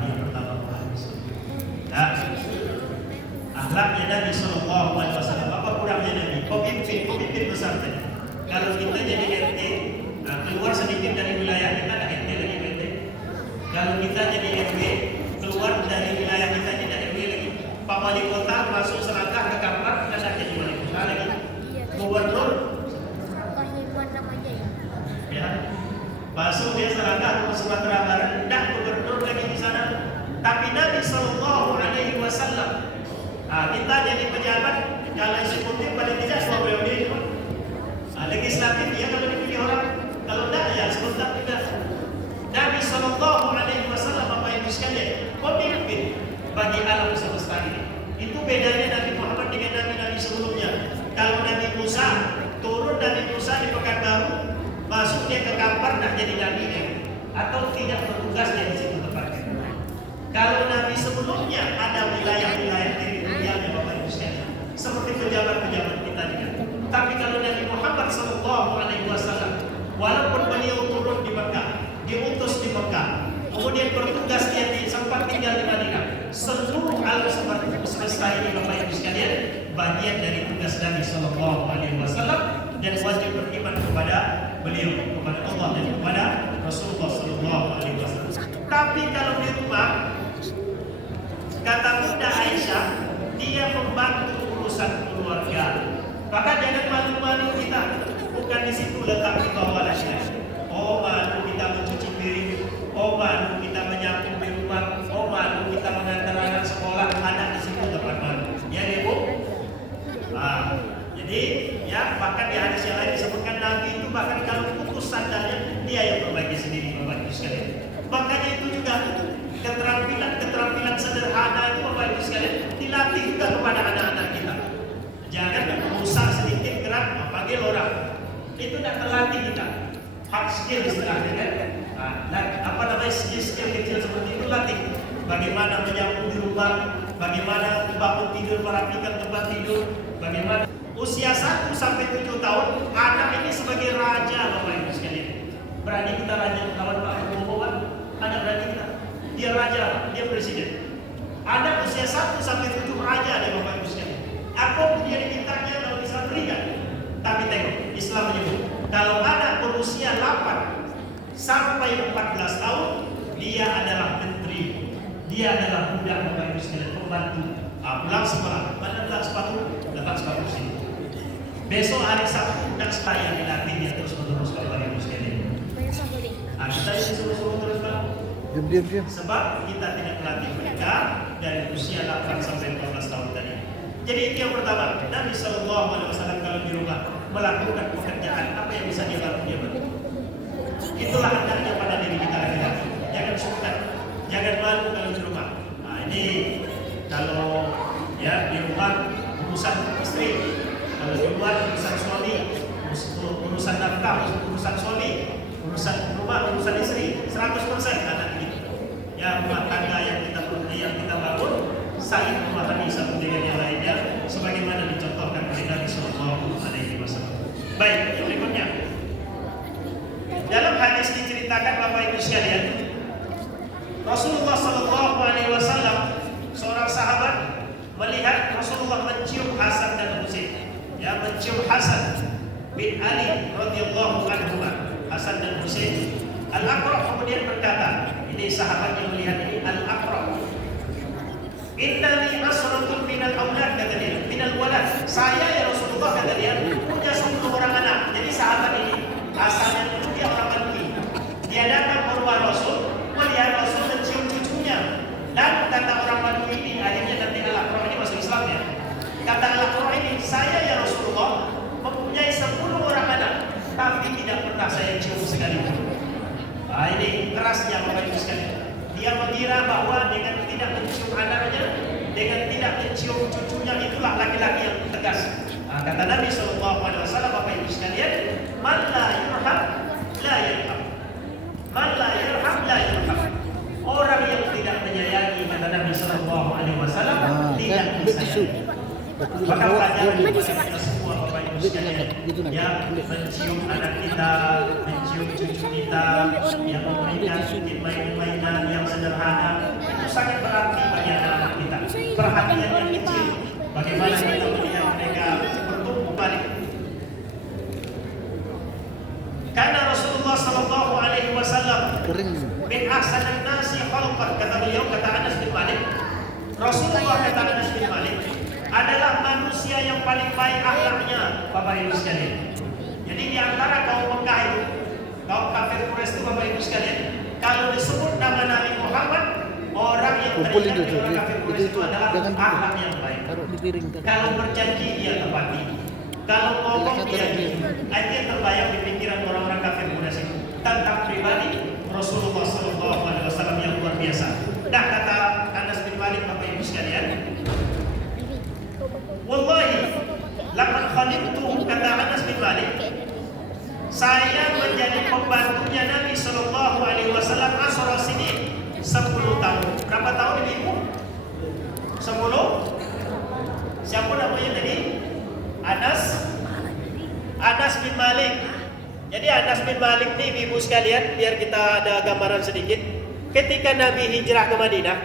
Yang pertama bagus. Nah, akhlaknya Nabi Sallallahu Alaihi Wasallam. Apa kurangnya Nabi? Pemimpin besar tadi. Kalau kita jadi RT, keluar sedikit dari wilayah kita, ada RT lagi RT. Kalau kita jadi RW, keluar dari wilayah kita tidak RW lagi. Pak Wali Kota masuk Serangga ke kamar, ada jadi wali kota lagi. Gubernur, Kahiman namanya ya. ya, masuk dia Serangga ke Sumatera Barat, tidak gubernur lagi di sana. Tapi Nabi Sallallahu Alaihi Wasallam, kita jadi pejabat, kalau eksekutif paling tidak 2 periode itu. Legislatif ya kalau dipilih orang, kalau tidak ya sebentar juga. Nabi Sallallahu Alaihi Wasallam, Bapak Ibu sekalian, pemimpin bagi alam semesta ini. Itu bedanya Nabi Muhammad dengan nabi-nabi sebelumnya. Kalau Nabi Musa turun, Nabi Musa di Pekanbaru, masuk dia ke kamar nak jadi nabi atau tidak bertugas dia di situ tempatnya. Kalau Nabi sebelumnya ada wilayah-wilayah teritorialnya, Bapak Ibu sekalian, seperti pejabat-pejabat kita juga. Tapi kalau Nabi Muhammad Sallallahu Alaihi Wasallam, walaupun beliau turun di Mekah, diutus di Mekah, kemudian bertugas dia sempat tinggal di Madinah, seluruh alam semesta ini, Bapak Ibu sekalian, bagian dari tugas Nabi Sallallahu Alaihi Wasallam, dan wajib beriman kepada beliau, kepada Allah dan kepada Rasulullah Sallallahu Alaihi Wasallam. Tapi kalau di rumah, kata Bunda Aisyah, dia membantu urusan keluarga. Maka jangan malu-malu kita, bukan di situ letak di bawah lahirnya. Oh malu kita mencuci piring, oh malu kita menyapu di rumah, oh malu kita mengantar anak sekolah, ada di situ tempat malu. Ya Ibu. Jadi ya bahkan di hadis yang lain disebutkan Nabi itu bahkan kalau putus sandalnya dia yang perbaiki sendiri, Bapak Ibu sekalian. Makanya itu juga keterampilan sederhana itu, Bapak Ibu sekalian, dilatih juga kepada anak-anak kita. Jangan merusak sedikit gerak panggil orang. Itu tidak terlatih kita. Hard skill istilahnya kan. Apa namanya skill kecil seperti itu latih. Bagaimana menyapu di rumah, bagaimana bangun tidur merapikan tempat tidur, bagaimana usia 1 sampai 7 tahun anak ini sebagai raja, Bapak Ibu sekalian. Berani kita raja kawan Pak Boboan, anak berani kita. Dia raja, dia presiden. Anak usia 1 sampai 7 raja dia, Bapak Ibu sekalian. Apa dia dimintanya kalau Islam berikan? Tapi tengok, Islam menyebut kalau anak berusia 8 sampai 14 tahun dia adalah menteri, dia adalah budak, Bapak Ibu sekalian, pembantu. Pulang sekolah, mana letak sepatu? Letak sepatu sini. Besok hari Sabtu budak saya dilatihnya terus menerus, Bapak Ibu sekalian. Kita disuruh terus Pak. Diam. Sebab kita tidak melatih mereka dari usia 8 sampai 14 tahun tadi. Jadi itu yang pertama, Nabi Sallallahu Alaihi Wasallam kalau di rumah melakukan pekerjaan apa yang bisa dia bantu dia bantu. Itulah hendaknya pada diri kita laki-laki. Jangan sungkan, jangan malu kalau di rumah. Ini kalau ya di rumah urusan istri, kalau di luar urusan suami, urusan nafkah, urusan suami, urusan rumah, urusan istri, 100% anak kita. Ya rumah tangga yang kita bangun saling memahami satu dengan yang lainnya sebagaimana dicontohkan oleh Nabi Sallallahu Alaihi Wasallam. Baik, yang berikutnya. Dalam hadis diceritakan, Bapak Ibu sekalian, Rasulullah Sallallahu Alaihi Wasallam, seorang sahabat melihat Rasulullah mencium Hasan dan Husain. Ya, mencium Hasan bin Ali radhiyallahu anhu. Hasan dan Husain. Al-Aqra' kemudian berkata, ini sahabat yang melihat ini, Al-Aqra', innani asratun minal aulad, kata dia, minal walad. Saya ya Rasulullah, kata dia, punya 10 orang anak. Jadi sahabat ini asalnya dulu dia orang Badui. Dia datang ke rumah Rasul, melihat Rasul mencium cucunya. Dan kata orang Badui ini, akhirnya nanti Al-Aqra' ini masuk Islam ya. Kata Al-Aqra' ini, saya ya Rasulullah mempunyai 10 orang anak, tapi tidak pernah saya cium sekalipun. Ini kerasnya Bapak Ibu sekalian. Dia mengira bahwa dengan tidak mencium anaknya, dengan tidak mencium cucunya, itulah laki-laki yang tegas. Kata Nabi Sallallahu Alaihi Wasallam, Bapak Ibu sekalian, man la yurham la yarham, man la yurham la yarham. Orang yang tidak menyayangi, kata Nabi Sallallahu Alaihi Wasallam, tidak disayangi. Maka pelajaran kita semua, Bapak Ibu sekalian, yang mencium anak kita, mencium cucu kita, yang memberikan mainan yang sederhana, itu sangat berarti bagi anak-anak kita. Perhatian yang kecil, bagaimana kita melihat mereka bertumbuh balik. Karena Rasulullah Sallallahu Alaihi Wasallam min ahsanan nasi khalqan, kata beliau, kata Anas bin Malik, Rasulullah, kata Anas bin Malik, adalah manusia yang paling baik akhlaknya, Bapak Ibu sekalian. Jadi di antara kaum Mekah itu, kaum kafir Quraisy itu, Bapak Ibu sekalian, kalau disebut nama Nabi Muhammad, orang yang teringat dari orang kafir Quraisy itu adalah akhlak yang baik. Kalau berjanji dia tepati, kalau ngomong dia itu yang terbayang di pikiran orang-orang kafir Quraisy itu tentang pribadi Rasulullah Sallallahu Alaihi Wasallam yang luar biasa. Nah, kata Anas bin Malik, Bapak Ibu sekalian, wallahi laqad khadimtu, kata Anas bin Malik, saya menjadi pembantunya Nabi Sallallahu Alaihi Wasallam asra sinin, 10 tahun. Berapa tahun ini Ibu? 10? Siapa namanya tadi? Anas bin Malik. Jadi Anas bin Malik nih Ibu sekalian, biar kita ada gambaran sedikit. Ketika Nabi hijrah ke Madinah,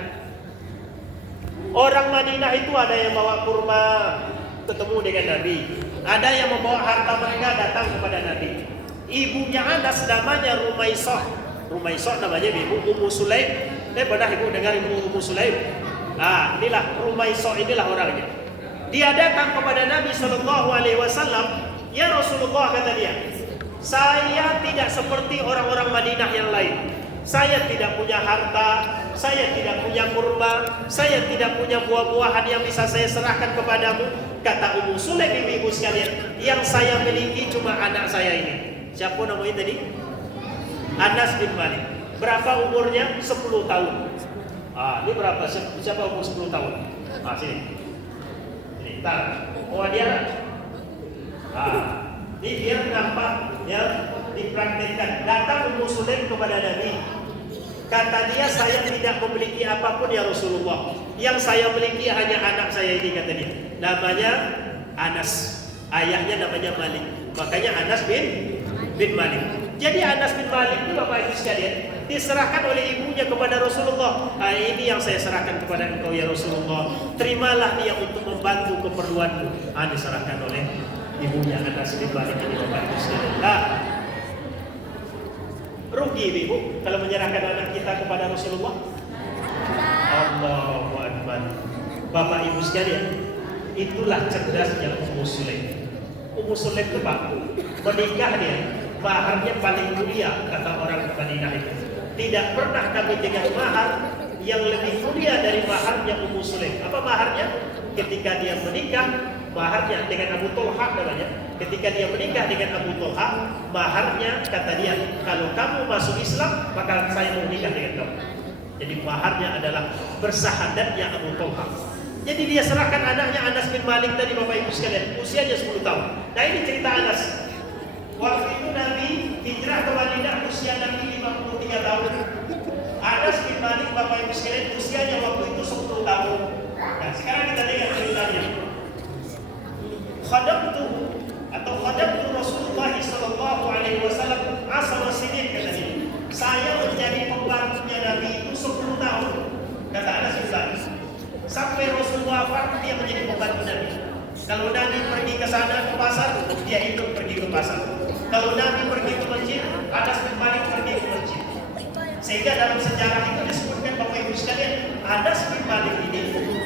orang Madinah itu ada yang bawa kurma ketemu dengan Nabi, ada yang membawa harta mereka datang kepada Nabi. Ibunya Anas namanya Rumaisoh. Rumaisoh namanya Ibu Ummu Sulaim. Pernah Ibu dengar Ibu Ummu Sulaim? Nah, inilah Rumaisoh, inilah orangnya. Dia datang kepada Nabi Sallallahu Alaihi Wasallam. Ya Rasulullah, kata dia, saya tidak seperti orang-orang Madinah yang lain. Saya tidak punya harta, saya tidak punya kurma, saya tidak punya buah-buahan yang bisa saya serahkan kepadamu. Kata Ummu Sulaim, ibu-ibu sekalian, yang saya miliki cuma anak saya ini. Siapa namanya tadi? Anas bin Malik. Berapa umurnya? 10 tahun. Ini berapa? Siapa umur 10 tahun? Sini. Ini, tar. Oh, dia. Ini biar nampak ya, dipraktikkan. Datang Ummu Sulaim kepada Nabi. Kata dia, saya tidak memiliki apapun ya Rasulullah. Yang saya miliki hanya anak saya ini, kata dia. Namanya Anas. Ayahnya namanya Malik. Makanya Anas bin Malik. Jadi Anas bin Malik itu, Bapak Ibu sekalian, diserahkan oleh ibunya kepada Rasulullah. Ini yang saya serahkan kepada engkau ya Rasulullah. Terimalah dia untuk membantu keperluanmu. Diserahkan oleh ibunya Anas bin Malik ini, Bapak Ibu sekalian. Rugi Ibu kalau menyerahkan anak kita kepada Rasulullah. Allahu Akbar. Bapak Ibu sekalian, itulah cerdasnya Ummu Sulaim. Ummu Sulaim itu Pak, menikah dia, maharnya paling mulia, kata orang Madinah itu. Tidak pernah kami dengan mahar yang lebih mulia dari maharnya Ummu Sulaim. Apa maharnya? Ketika dia menikah, maharnya dengan Abu Talha namanya. Ketika dia menikah dengan Abu Talha, maharnya kata dia, kalau kamu masuk Islam, maka saya mau menikah dengan kamu. Jadi maharnya adalah bersahadatnya Abu Talha. Jadi dia serahkan anaknya Anas bin Malik tadi, Bapak Ibu sekalian, usianya 10 tahun. Nah, ini cerita Anas. Waktu itu Nabi hijrah ke Madinah, usia Nabi 53 tahun. Anas bin Malik, Bapak Ibu sekalian, usianya waktu itu 10 tahun. Nah, sekarang kita lihat ceritanya. Khadamtu Rasulullah Sallallahu Alaihi Wasallam asal sinin, kata dia. Saya menjadi pembantunya Nabi itu 10 tahun, kata Anas bin Malik. Sampai Rasulullah wafat, dia menjadi pembantu Nabi. Kalau Nabi pergi ke sana ke pasar, dia ikut pergi ke pasar. Kalau Nabi pergi ke masjid, Anas bin Malik pergi ke masjid. Sehingga dalam sejarah itu disebutkan, Bapak Ibu sekalian, Anas bin Malik ini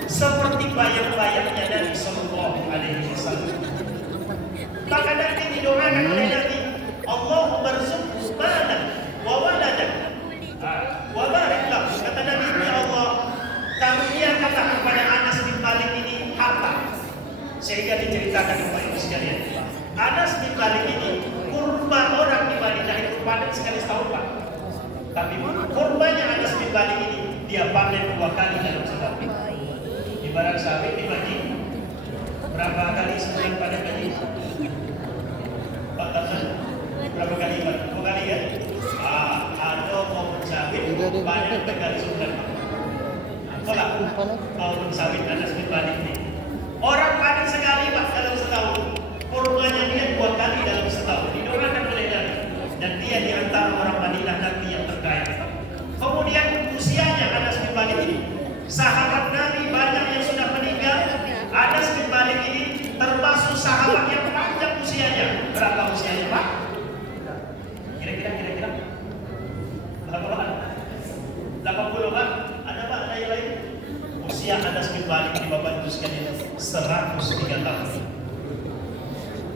seperti bayang-bayangnya Nabi Sallallahu Alaihi Wasallam. Maka nanti didoakan oleh Nabi, Allahumma rzuqhu malan wa waladan wa barik lahu. Kata Nabi, ya Allah, karuniakanlah kepada Anas bin Malik ini harta. Sehingga diceritakan Bapak Ibu sekalian, Anas bin Malik ini kurma orang di Madinah itu panen sekali setahun, Pak. Tapi kurmanya Anas bin Malik ini dia panen 2 kali dalam setahun. Ibarat sawit di Haji, berapa kali sebulan panen Haji? Berapa kali Pak? 2 kali ya? Ada pohon sawit panen sekali sebulan. Tolak pohon sawit Anas bin Malik ini. Orang panen sekali Pak dalam setahun. Kurmanya dia 2 kali Kira-kira berapa Pak? 80 Pak? Ada Pak? Ada yang lain? Usia Anas bin Malik di Bapak Ibu sekalian 103 tahun.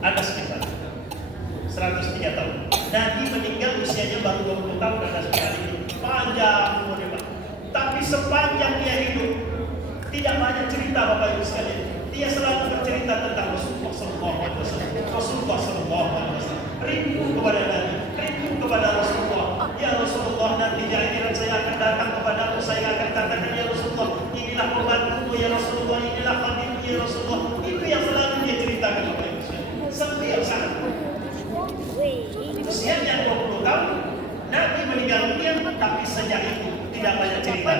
Anas bin Malik 103 tahun. Nabi meninggal usianya baru 20 tahun. Anas bin Malik itu panjang umurnya Pak. Tapi sepanjang dia hidup tidak banyak cerita Bapak Ibu sekalian. Dia selalu bercerita tentang Rasulullah SAW. Rasulullah SAW rindu kepada Nabi, rindu kepada Rasulullah. Ya Rasulullah, nanti di akhirat saya akan datang kepadamu, saya akan katakan ya Rasulullah, inilah pembantumu ya Rasulullah, inilah khatimmu ya Rasulullah. Itu yang selalu dia ceritakan Bapak Ibu sekalian. Setiap saat. Usianya 20 tahun, Nabi meninggal dunia, tapi sejak itu tidak banyak cerita.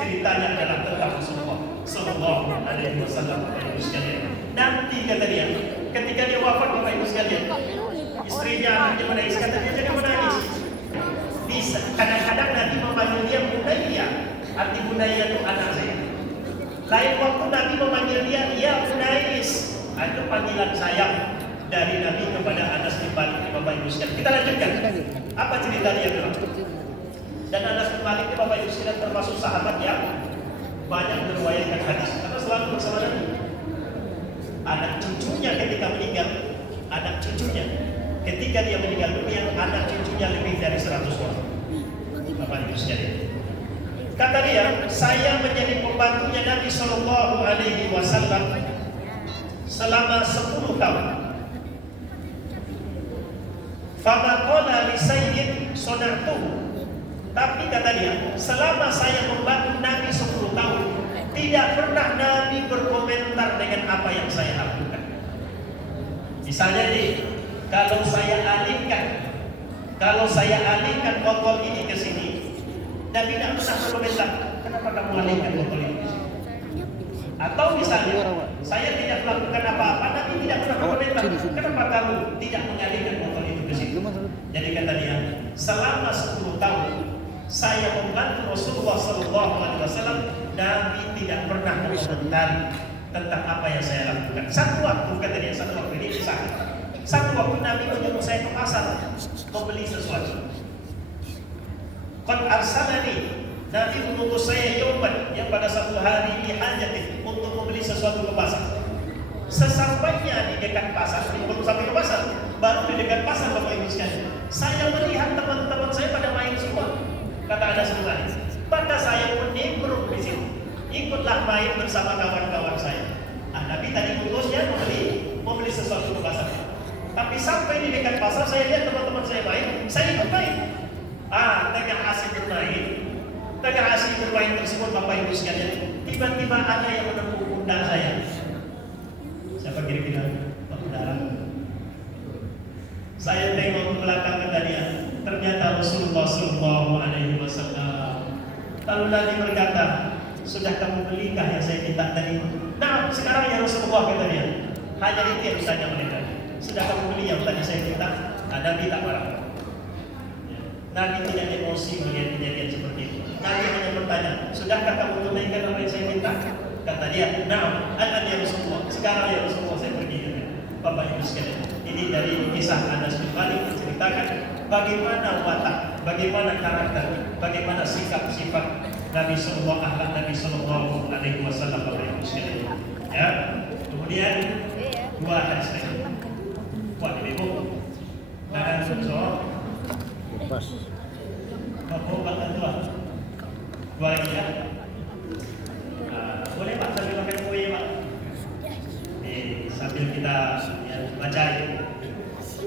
Ceritanya adalah tentang Rasulullah Sallallahu Alaihi Wasallam. Bapak Ibu sekalian. Nanti kata dia, ketika dia wafat Bapak Ibu sekalian, istrinya anaknya menangis, kata dia jangan menangis. Bisa kadang-kadang Nabi memanggil dia Bunaya, arti Bunaya itu anak saya. Lain waktu Nabi memanggil dia, ya Bunais, itu panggilan sayang dari Nabi kepada Anas bin Malik. Bapak Ibu sekalian, kita lanjutkan. Apa cerita dia bilang? Dan Anas bin Malik ini Bapak Ibu sekalian termasuk sahabat yang banyak meriwayatkan hadis karena selalu bersama Nabi. Anak cucunya ketika meninggal, anak cucunya ketika dia meninggal dunia, anak cucunya lebih dari 100 orang. Bapak Ibu sekalian, kata dia, saya menjadi pembantunya Nabi Sallallahu Alaihi Wasallam selama 10 tahun. Famakola li sayyid sonartu. Tapi kata dia, selama saya membantu Nabi 10 tahun, tidak pernah Nabi berkomentar dengan apa yang saya lakukan. Misalnya nih, kalau saya alihkan botol ini ke sini, Nabi tidak pernah berkomentar, kenapa kamu alihkan botol ini ke sini? Atau misalnya, saya tidak melakukan apa-apa, Nabi tidak pernah berkomentar, kenapa kamu tidak mengalihkan botol itu ke sini? Jadi kata dia, selama 10 tahun saya membantu Rasulullah Sallallahu Alaihi Wasallam, Nabi tidak pernah berkomentar tentang apa yang saya lakukan. Satu waktu kata dia, satu waktu ini kisah. Satu waktu Nabi menyuruh saya ke pasar membeli sesuatu. Qad arsalani, Nabi mengutus saya yauman, yang pada satu hari di hajati untuk membeli sesuatu ke pasar. Sesampainya di dekat pasar, belum sampai ke pasar, baru di dekat pasar Bapak Ibu sekalian, saya melihat teman-teman saya pada main semua. Kata Anas bin Malik, maka saya pun nimbrung di situ, ikutlah main bersama kawan-kawan saya. Nabi tadi utusnya membeli sesuatu ke pasar. Tapi sampai di dekat pasar saya lihat teman-teman saya main, saya ikut main. Tengah asik bermain tersebut Bapak Ibu sekalian, tiba-tiba ada yang menepuk pundak saya. Siapa kira-kira? Saudara. Saya tengok ke belakang kata dia, ternyata Rasulullah Sallallahu Alaihi Wasallam. Lalu Nabi berkata, sudah kamu belikah yang saya minta tadi? Nah, sekarang ya Rasulullah kata dia. Hanya itu yang ditanya oleh Nabi. Sudah kamu beli yang tadi saya minta? Nabi tak marah. Nabi tidak emosi melihat kejadian seperti itu. Nabi hanya bertanya, sudahkah kamu tunaikan apa yang saya minta? Kata dia, nah, ya Rasulullah. Sekarang ya Rasulullah saya pergi dengan Bapak Ibu sekalian. Ini dari kisah Anas bin Malik menceritakan bagaimana watak, bagaimana karakter, bagaimana sikap-sifat Nabi Sallallahu Alaihi Wasallam. Bapak Ibu sekalian. Ya, kemudian dua hadis lagi. Buat ibu, makan susu. Lepas. Bapak makan dua lagi ya. Boleh Pak sambil makan kue Pak. Sambil kita baca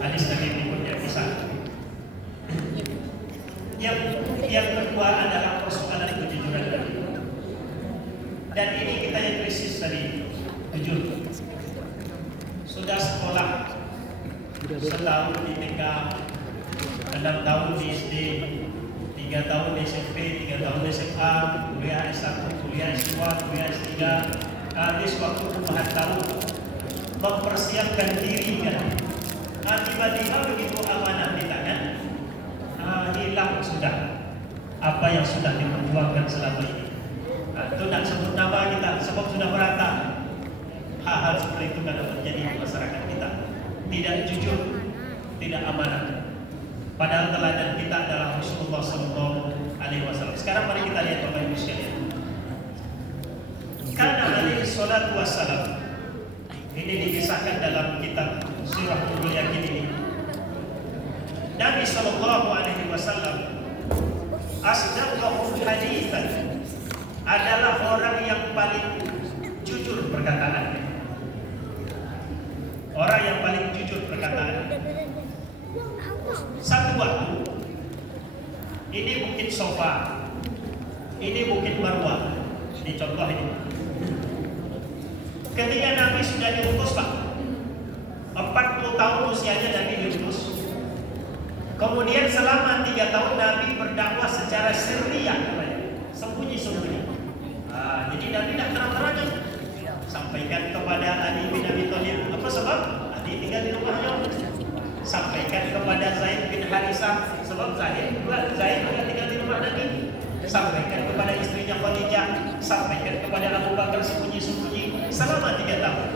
hadis Nabi berikutnya kisah. Yang kedua adalah persoalan kejujuran tadi. Dan ini kita yang krisis tadi, jujur. Sudah sekolah setahun di TK, 6 tahun di SD, 3 tahun di SMP, 3 tahun di SMA, kuliah S1, kuliah S2, kuliah S3, habis waktu puluhan tahun mempersiapkan diri kan. Tiba-tiba begitu amanah di tangan, hilang sudah apa yang sudah diperjuangkan selama ini. Itu tidak sebut nama kita, sebab sudah merata. Hal-hal seperti itu kadang terjadi di masyarakat kita. Tidak jujur, tidak amanah. Padahal teladan kita adalah Rasulullah SAW. Sekarang mari kita lihat Bapak Ibu sekalian. Karena alaihi salatu wassalam ini dikisahkan dalam kitab Sirah Nurul Yakin ini. Nabi Sallallahu Alaihi Wasallam asdaqahum haditsan adalah orang yang paling jujur perkataannya. Orang yang paling jujur perkataannya. Satu waktu, ini bukit Sofa, ini bukit Marwah. Ini contoh ini. Ketika Nabi sudah diutus Pak, 40 tahun usianya Nabi diutus. Kemudian selama 3 tahun Nabi berdakwah secara sirriyah, sembunyi-sembunyi. Jadi Nabi tidak terang-terangan sampaikan kepada Ali bin Abi Thalib. Apa sebab? Ali tinggal di rumahnya. Sampaikan kepada Zaid bin Harisah, sebab Zaid juga tinggal di rumah Nabi. Sampaikan kepada istrinya Khadijah, sampaikan kepada Abu Bakar sembunyi-sembunyi selama 3 tahun.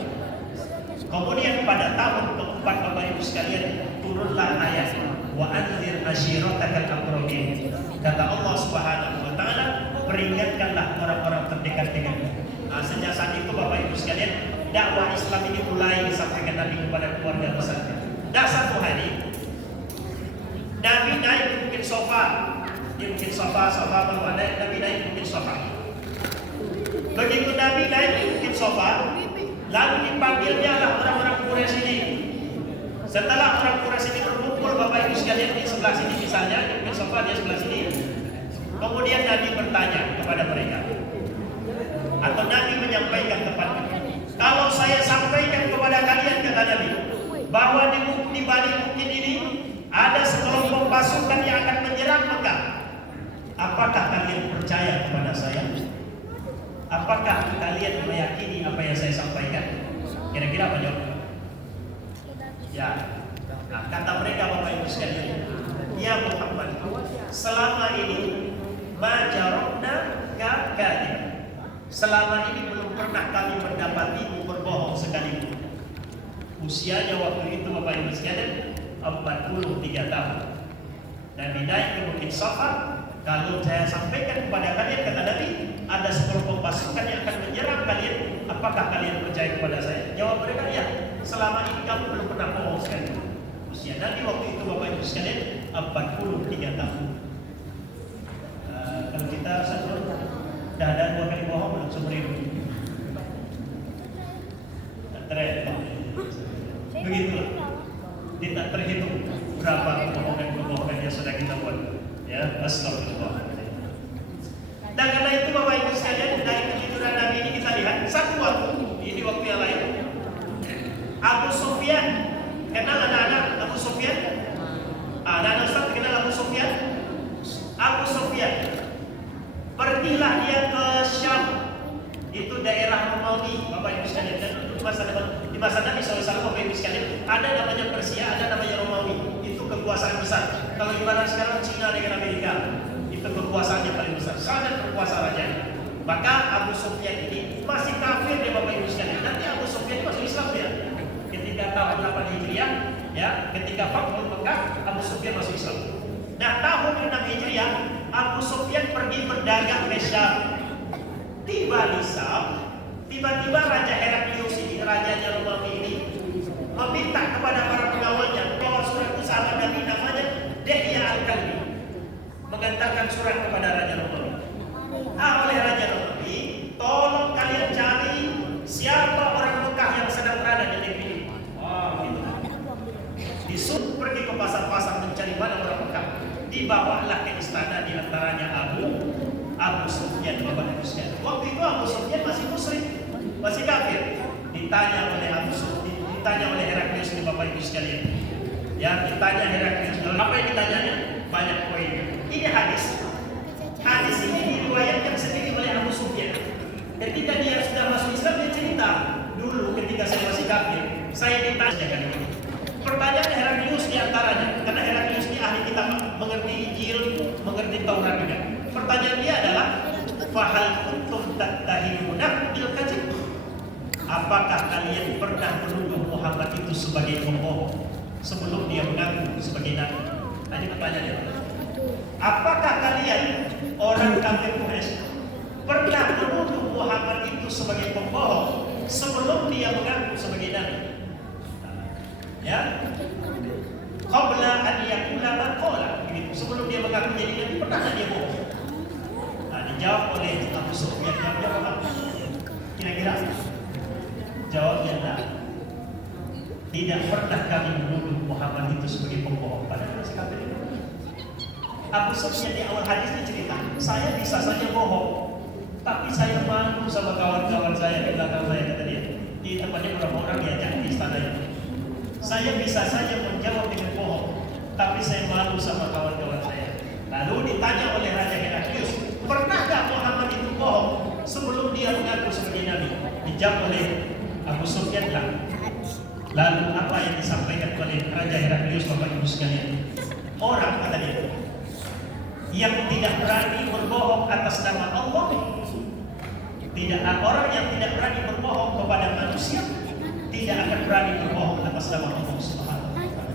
Kemudian pada tahun keempat Bapak Ibu sekalian turunlah ayat wa anzir ashiratakal aqrabin. Kata Allah Subhanahu wa taala, peringatkanlah orang-orang terdekat denganmu. Sejak saat itu Bapak Ibu sekalian, dakwah Islam ini mulai disampaikan Nabi kepada keluarga besarnya. Dan satu hari Nabi naik ke Bukit Sofa. Di Bukit Sofa baru ada Nabi naik ke Bukit Sofa. Begitu Nabi naik ke Bukit Sofa, lalu dipanggilnya lah orang-orang Quraisy ini. Setelah orang Quraisy ini berkumpul Bapak Ibu sekalian di sebelah sini misalnya, di Bukit Sofa di sebelah sini. Kemudian Nabi bertanya kepada mereka, atau Nabi menyampaikan tepatnya, kalau saya sampaikan kepada kalian, kata Nabi, bahwa di balik bukit ini ada sekelompok pasukan yang akan menyerang Mekah, apakah kalian percaya kepada saya? Apakah kalian meyakini apa yang saya sampaikan? Kira-kira apa jawabnya? Ya, kata mereka Bapak Ibu sekalian, ya Muhammad, selama ini majarokna kakadib. Selama ini belum pernah kami mendapatimu berbohong sekalipun. Usianya waktu itu Bapak Ibu sekalian 43 tahun. Nabi naik ke Bukit Safa. Kalau saya sampaikan kepada kalian, kata Nabi, ada sekelompok pasukan yang akan menyerang kalian, apakah kalian percaya kepada saya? Jawab mereka, ya. Selama ini kamu belum pernah bohong sekalipun. Usia Nabi waktu itu Bapak Ibu sekalian 43 tahun. Kalau kita satu dah ada 2 kali bohong belum seumur hidup. Begitulah. Tidak terhitung berapa kebohongan yang sudah kita buat. Ya, astagfirullah. Dan karena itu Bapak Ibu sekalian, dari kejujuran Nabi ini kita lihat satu waktu, ini waktu yang lain. Abu Sufyan, kenal anak-anak Abu Sufyan? Anak-anak Ustaz kenal Abu Sufyan? Abu Sufyan pergilah dia ke Syam, itu daerah Romawi, Bapak Ibu sekalian. Dan di masa Nabi SAW, Bapak Ibu sekalian, ada namanya Persia, ada namanya Romawi. Itu kekuasaan besar. Kalau ibarat sekarang Cina dengan Amerika, itu kekuasaannya paling besar, sangat berkuasa raja. Maka Abu Sufyan ini masih kafir ya Bapak Ibu sekalian. Nanti Abu Sufyan masuk Islam ya. Ketika tahun 8 Hijriah, ya, ketika Fathul Mekah, Abu Sufyan masuk Islam. Nah, tahun 6 Hijriah, Abu Sufyan pergi berdagang ke Syam. Tiba di Syam, tiba-tiba Raja Heraklius ini, rajanya Romawi ini, meminta kepada para pengawalnya bahwa surat itu sahabat Nabi namanya Dihya Al-Kalbi, mengantarkan surat kepada Raja Romawi. Oleh Raja Romawi, tolong kalian cari siapa orang Mekah yang sedang berada di negeri ini. Gitu. Disuruh pergi ke pasar-pasar mencari mana orang Mekah. Dibawalah ke istana, di antaranya Abu Sufyan, Bapak Ibu sekalian. Waktu itu Abu Sufyan masih musyrik, masih kafir. Ditanya oleh Abu Sufyan, ditanya oleh Heraklius ini Bapak Ibu sekalian. Ya, ditanya Heraklius, apa yang ditanyanya? Banyak poin. Ini hadis. Hadis ini diriwayatkan sendiri oleh Abu Sufyan. Ketika dia sudah masuk Islam, dia cerita, dulu ketika saya masih kafir, saya ditanya kan ini. Pertanyaan Heraklius di antaranya, karena Heraklius ini ahli kitab, mengerti Injil, mengerti Taurat juga. Pertanyaan dia adalah, fahal kuntum tattahimuna bil kadzib? Apakah kalian pernah menuduh Muhammad itu sebagai pembohong sebelum dia mengaku sebagai nabi? Tadi pertanyaannya, Betul. apakah kalian orang kafir Quraisy pernah menuduh Muhammad itu sebagai pembohong sebelum dia mengaku sebagai nabi? Ya, qabla an yakula ma qala, begitu. Sebelum dia mengaku jadi nabi, pernah dia bohong? Nah, dijawab oleh Abu Sufyan. Jawab apa? Kira-kira jawabnya tidak. Tidak pernah kami menuduh Muhammad itu sebagai pembohong pada masa kafir. Abu Sufyan di awal hadisnya cerita, saya bisa saja bohong, tapi saya malu sama kawan-kawan saya di belakang saya, kata dia. Di tempatnya beberapa orang diajak di istananya. Saya bisa saja menjawab dengan bohong, tapi saya malu sama kawan-kawan saya. Lalu ditanya oleh Raja Heraklius, pernahkah Muhammad itu bohong sebelum dia mengaku sebagai nabi? Dijawab oleh Abu Sufyan lah. Lalu apa yang disampaikan oleh Raja Heraklius, Bapak Ibu sekalian? Orang, kata dia, yang tidak berani berbohong atas nama Allah, orang yang tidak berani berbohong kepada manusia, tidak akan berani berbohong atas nama Allah Subhanahu wa Ta'ala.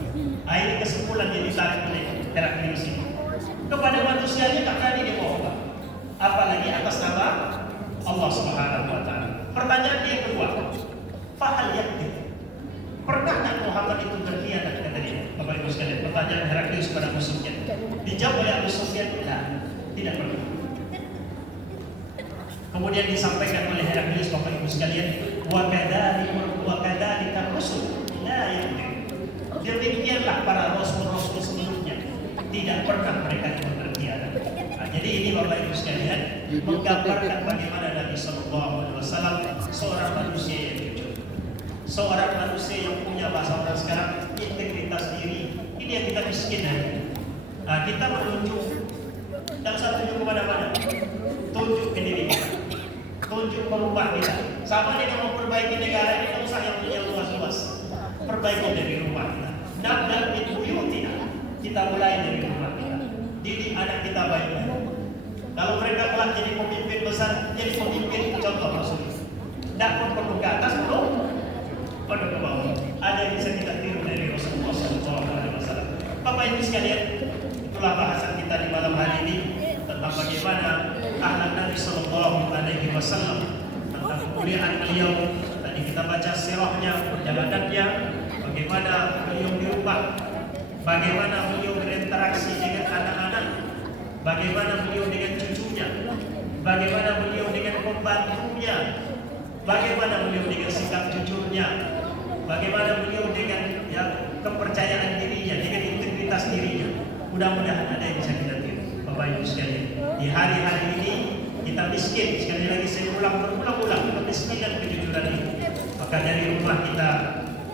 Ini kesimpulan yang ditarik oleh Heraklius ini. Kepada manusianya tak berani dia bohong, apalagi atas nama Allah Subhanahu wa Ta'ala. Pertanyaan yang kedua, fahal yakdib, pernah tak Muhammad itu berkhianat, kata dia. Bapak Ibu sekalian, pertanyaan Heraklius kepada Abu Sufyan. Dijawab oleh Abu Sufyan, tidak pernah. Kemudian disampaikan oleh Heraklius, Bapak Ibu sekalian, wa kadzalika rusul la yakdzib. Demikianlah para rasul-rasul sebelumnya, tidak pernah mereka itu berkhianat. Nah, jadi ini Bapak Ibu sekalian menggambarkan bagaimana Nabi Sallallahu Alaihi Wasallam seorang manusia yang jujur, seorang manusia yang punya bahasa orang sekarang integritas diri. Ini yang kita miskin hari. Nah, kita menunjuk, tidak usah tunjuk kemana-mana, tunjuk ke diri kita, tunjuk ke rumah kita. Sama dengan memperbaiki negara ini, tidak usah yang punya luas-luas, perbaiki dari rumah kita. Nabda min buyutina, kita mulai dari rumah kita. Didik anak kita baik-baik. Kalau mereka kelak jadi pemimpin besar, jadi pemimpin contoh Rasulullah. Tidak perlu ke atas, perlu ke bawah. Ada yang bisa kita tiru dari Rasulullah SAW. Bapak Ibu sekalian, itulah bahasan kita di malam hari ini tentang bagaimana akhlak Nabi Sallallahu Alaihi Wasallam, tentang kemuliaan beliau. Tadi kita baca sirahnya, perjalanannya, bagaimana beliau di rumah, bagaimana beliau berinteraksi dengan anak-anak, bagaimana beliau dengan cucunya, bagaimana beliau dengan pembantunya, bagaimana beliau dengan sikap jujurnya, bagaimana beliau dengan kepercayaan dirinya, dengan integritas dirinya. Mudah-mudahan ada yang bisa kita tiru, Bapak Ibu sekalian. Di hari-hari ini kita miskin, sekali lagi saya ulang berulang-ulang, kemiskinan kejujuran ini. Maka dari rumah kita,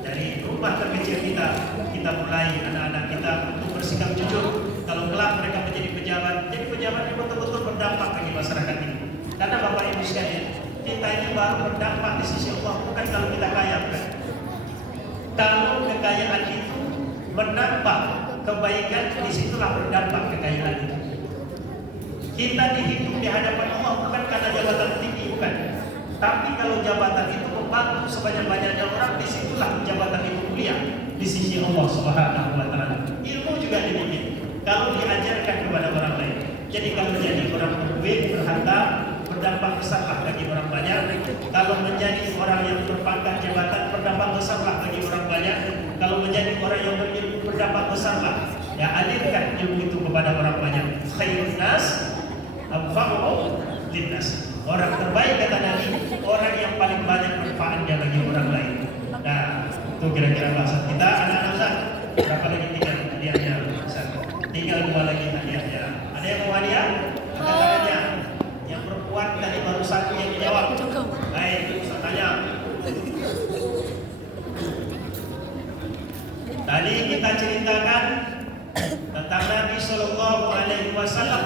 dari rumah terkecil kita mulai anak-anak kita untuk bersikap jujur. Kalau kelak mereka menjadi pejabat, jadi pejabat yang betul-betul berdampak bagi masyarakat ini. Karena Bapak Ibu sekalian, kita ini baru berdampak di sisi Allah, bukan kalau kita kaya, bukan. Kalau kekayaan itu menambah kebaikan, disitulah berdampak kekayaan itu. Kita dihitung di hadapan Allah bukan karena jabatan tinggi, bukan. Tapi kalau jabatan itu membantu sebanyak-banyaknya orang, disitulah jabatan itu mulia di sisi Allah Subhanahu wa Ta'ala. Ilmu juga demikian. Kalau diajarkan kepada orang lain. Jadi kalau jadi orang berduit, berharta, berdampak besarlah bagi orang banyak. Kalau menjadi orang yang berpangkat jabatan, berdampak besarlah bagi orang banyak. Kalau menjadi orang yang berilmu, berdampak besarlah. Ya, alirkan ilmu itu kepada orang banyak. Khairun nas anfa'uhum linnas. Orang terbaik kata Nabi, orang yang paling banyak manfaatnya bagi orang lain. Nah, itu kira-kira bahasa kita. Anak-anak Ustaz, berapa lagi tinggal hadiahnya? Tinggal 2 lagi hadiahnya. Ada yang mau hadiah? Ada tangannya. Yang perempuan tadi baru satu yang menjawab. Baik, Ustaz tanya. Tadi kita ceritakan tentang Nabi Sallallahu Alaihi Wasallam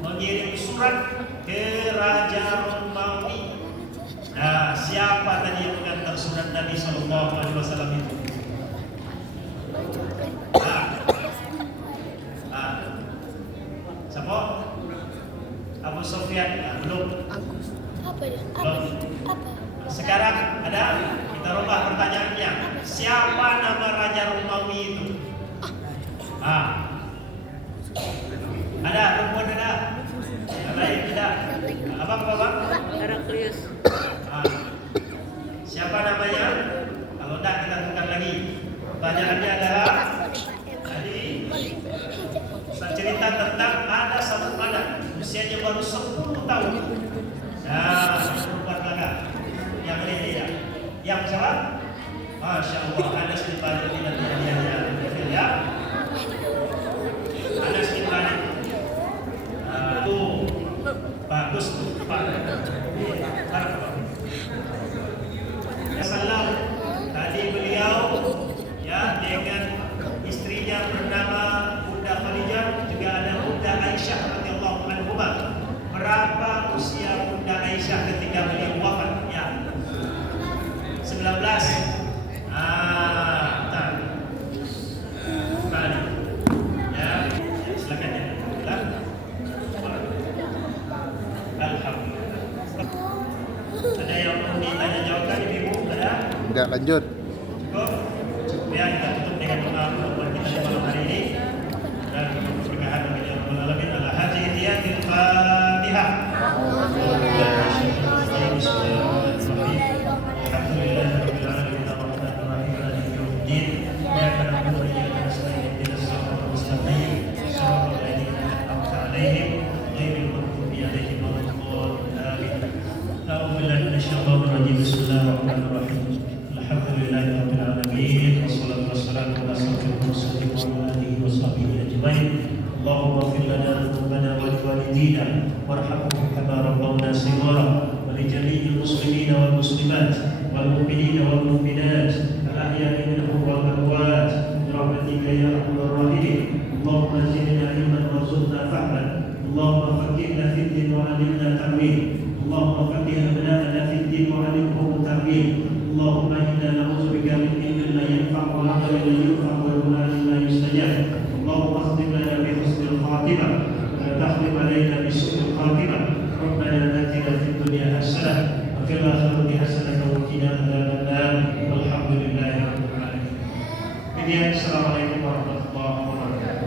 mengirim surat ke Raja Romawi. Nah, siapa tadi yang mengantar surat Nabi Sallallahu Alaihi Wasallam itu? Siapa? Abu Sufyan. Belum. Apa ya? Belum. Apa? Sekarang ada, kita rubah pertanyaannya. Siapa nama Raja Romawi itu? cerita tentang ada satu anak usianya baru 10 tahun. Nah, buat belakang. Yang ini tidak. Yang jawab, Masya Allah, ada sedikit balik di dalam ya. Ada sedikit balik. Tuh, bagus tuh, Pak. Salam. Tadi beliau ya dengan istrinya bernama Bunda Khadijah, juga ada Bunda Aisyah radhiyallahu anhuma. Berapa usia Bunda Aisyah ketika beliau wafat? Ya, 19. Tadi. Ya, silakan ya. Alhamdulillah. Ada yang mau ditanya jawabkan ibu? Ada? Enggak lanjut. Cukup ya, kita tutup dengan doa buat kita di malam hari ini dan berkahan bagi Rabbul Alamin. Ala hadiyatil Fatihah. اللهم اغفر لنا ذنوبنا ولوالدينا وارحمهم كما ربونا صغارا ولجميع المسلمين والمسلمات والمؤمنين والمؤمنات الاحياء منهم والاموات برحمتك يا ارحم الراحمين. اللهم زدنا علما وارزقنا فهما. اللهم فقهنا في الدين وعلمنا تاويل. اللهم فقه ابناءنا في الدين وعلمهم التاويل. اللهم انا نعوذ بك من علم لا ينفع وعمل لا ينفع ودعاء لا يستجاب. اللهم اختم لنا بحسن الخاتمه ولا تختم علينا بسوء الخاتمه. ربنا اتنا في الدنيا حسنه وفي الاخره حسنه وقنا عذاب النار والحمد لله رب العالمين. Assalamualaikum warahmatullahi wabarakatuh.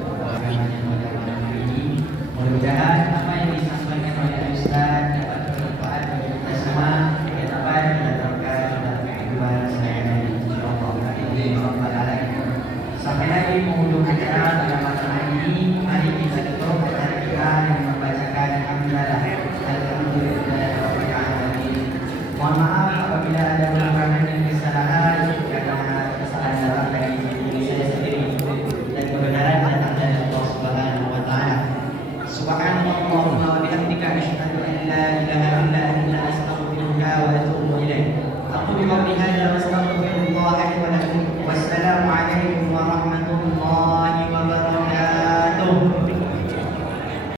Mudah-mudahan apa yang disampaikan oleh Ustaz dapat bermanfaat bagi kita semua. Yang dapat mendatangkan kehidupan saya dan insyaallah amin rabbal alamin. Sampai lagi penghujung acara pada malam hari ini, mari kita tutup acara kita dengan membacakan hamdalah. Alhamdulillah rabbil alamin. Mohon maaf apabila ada kekurangan dan kesalahan, karena kesalahan dalam diri saya sendiri dan kebenaran datang dari Allah Subhanahu wa taala. Subhanallah.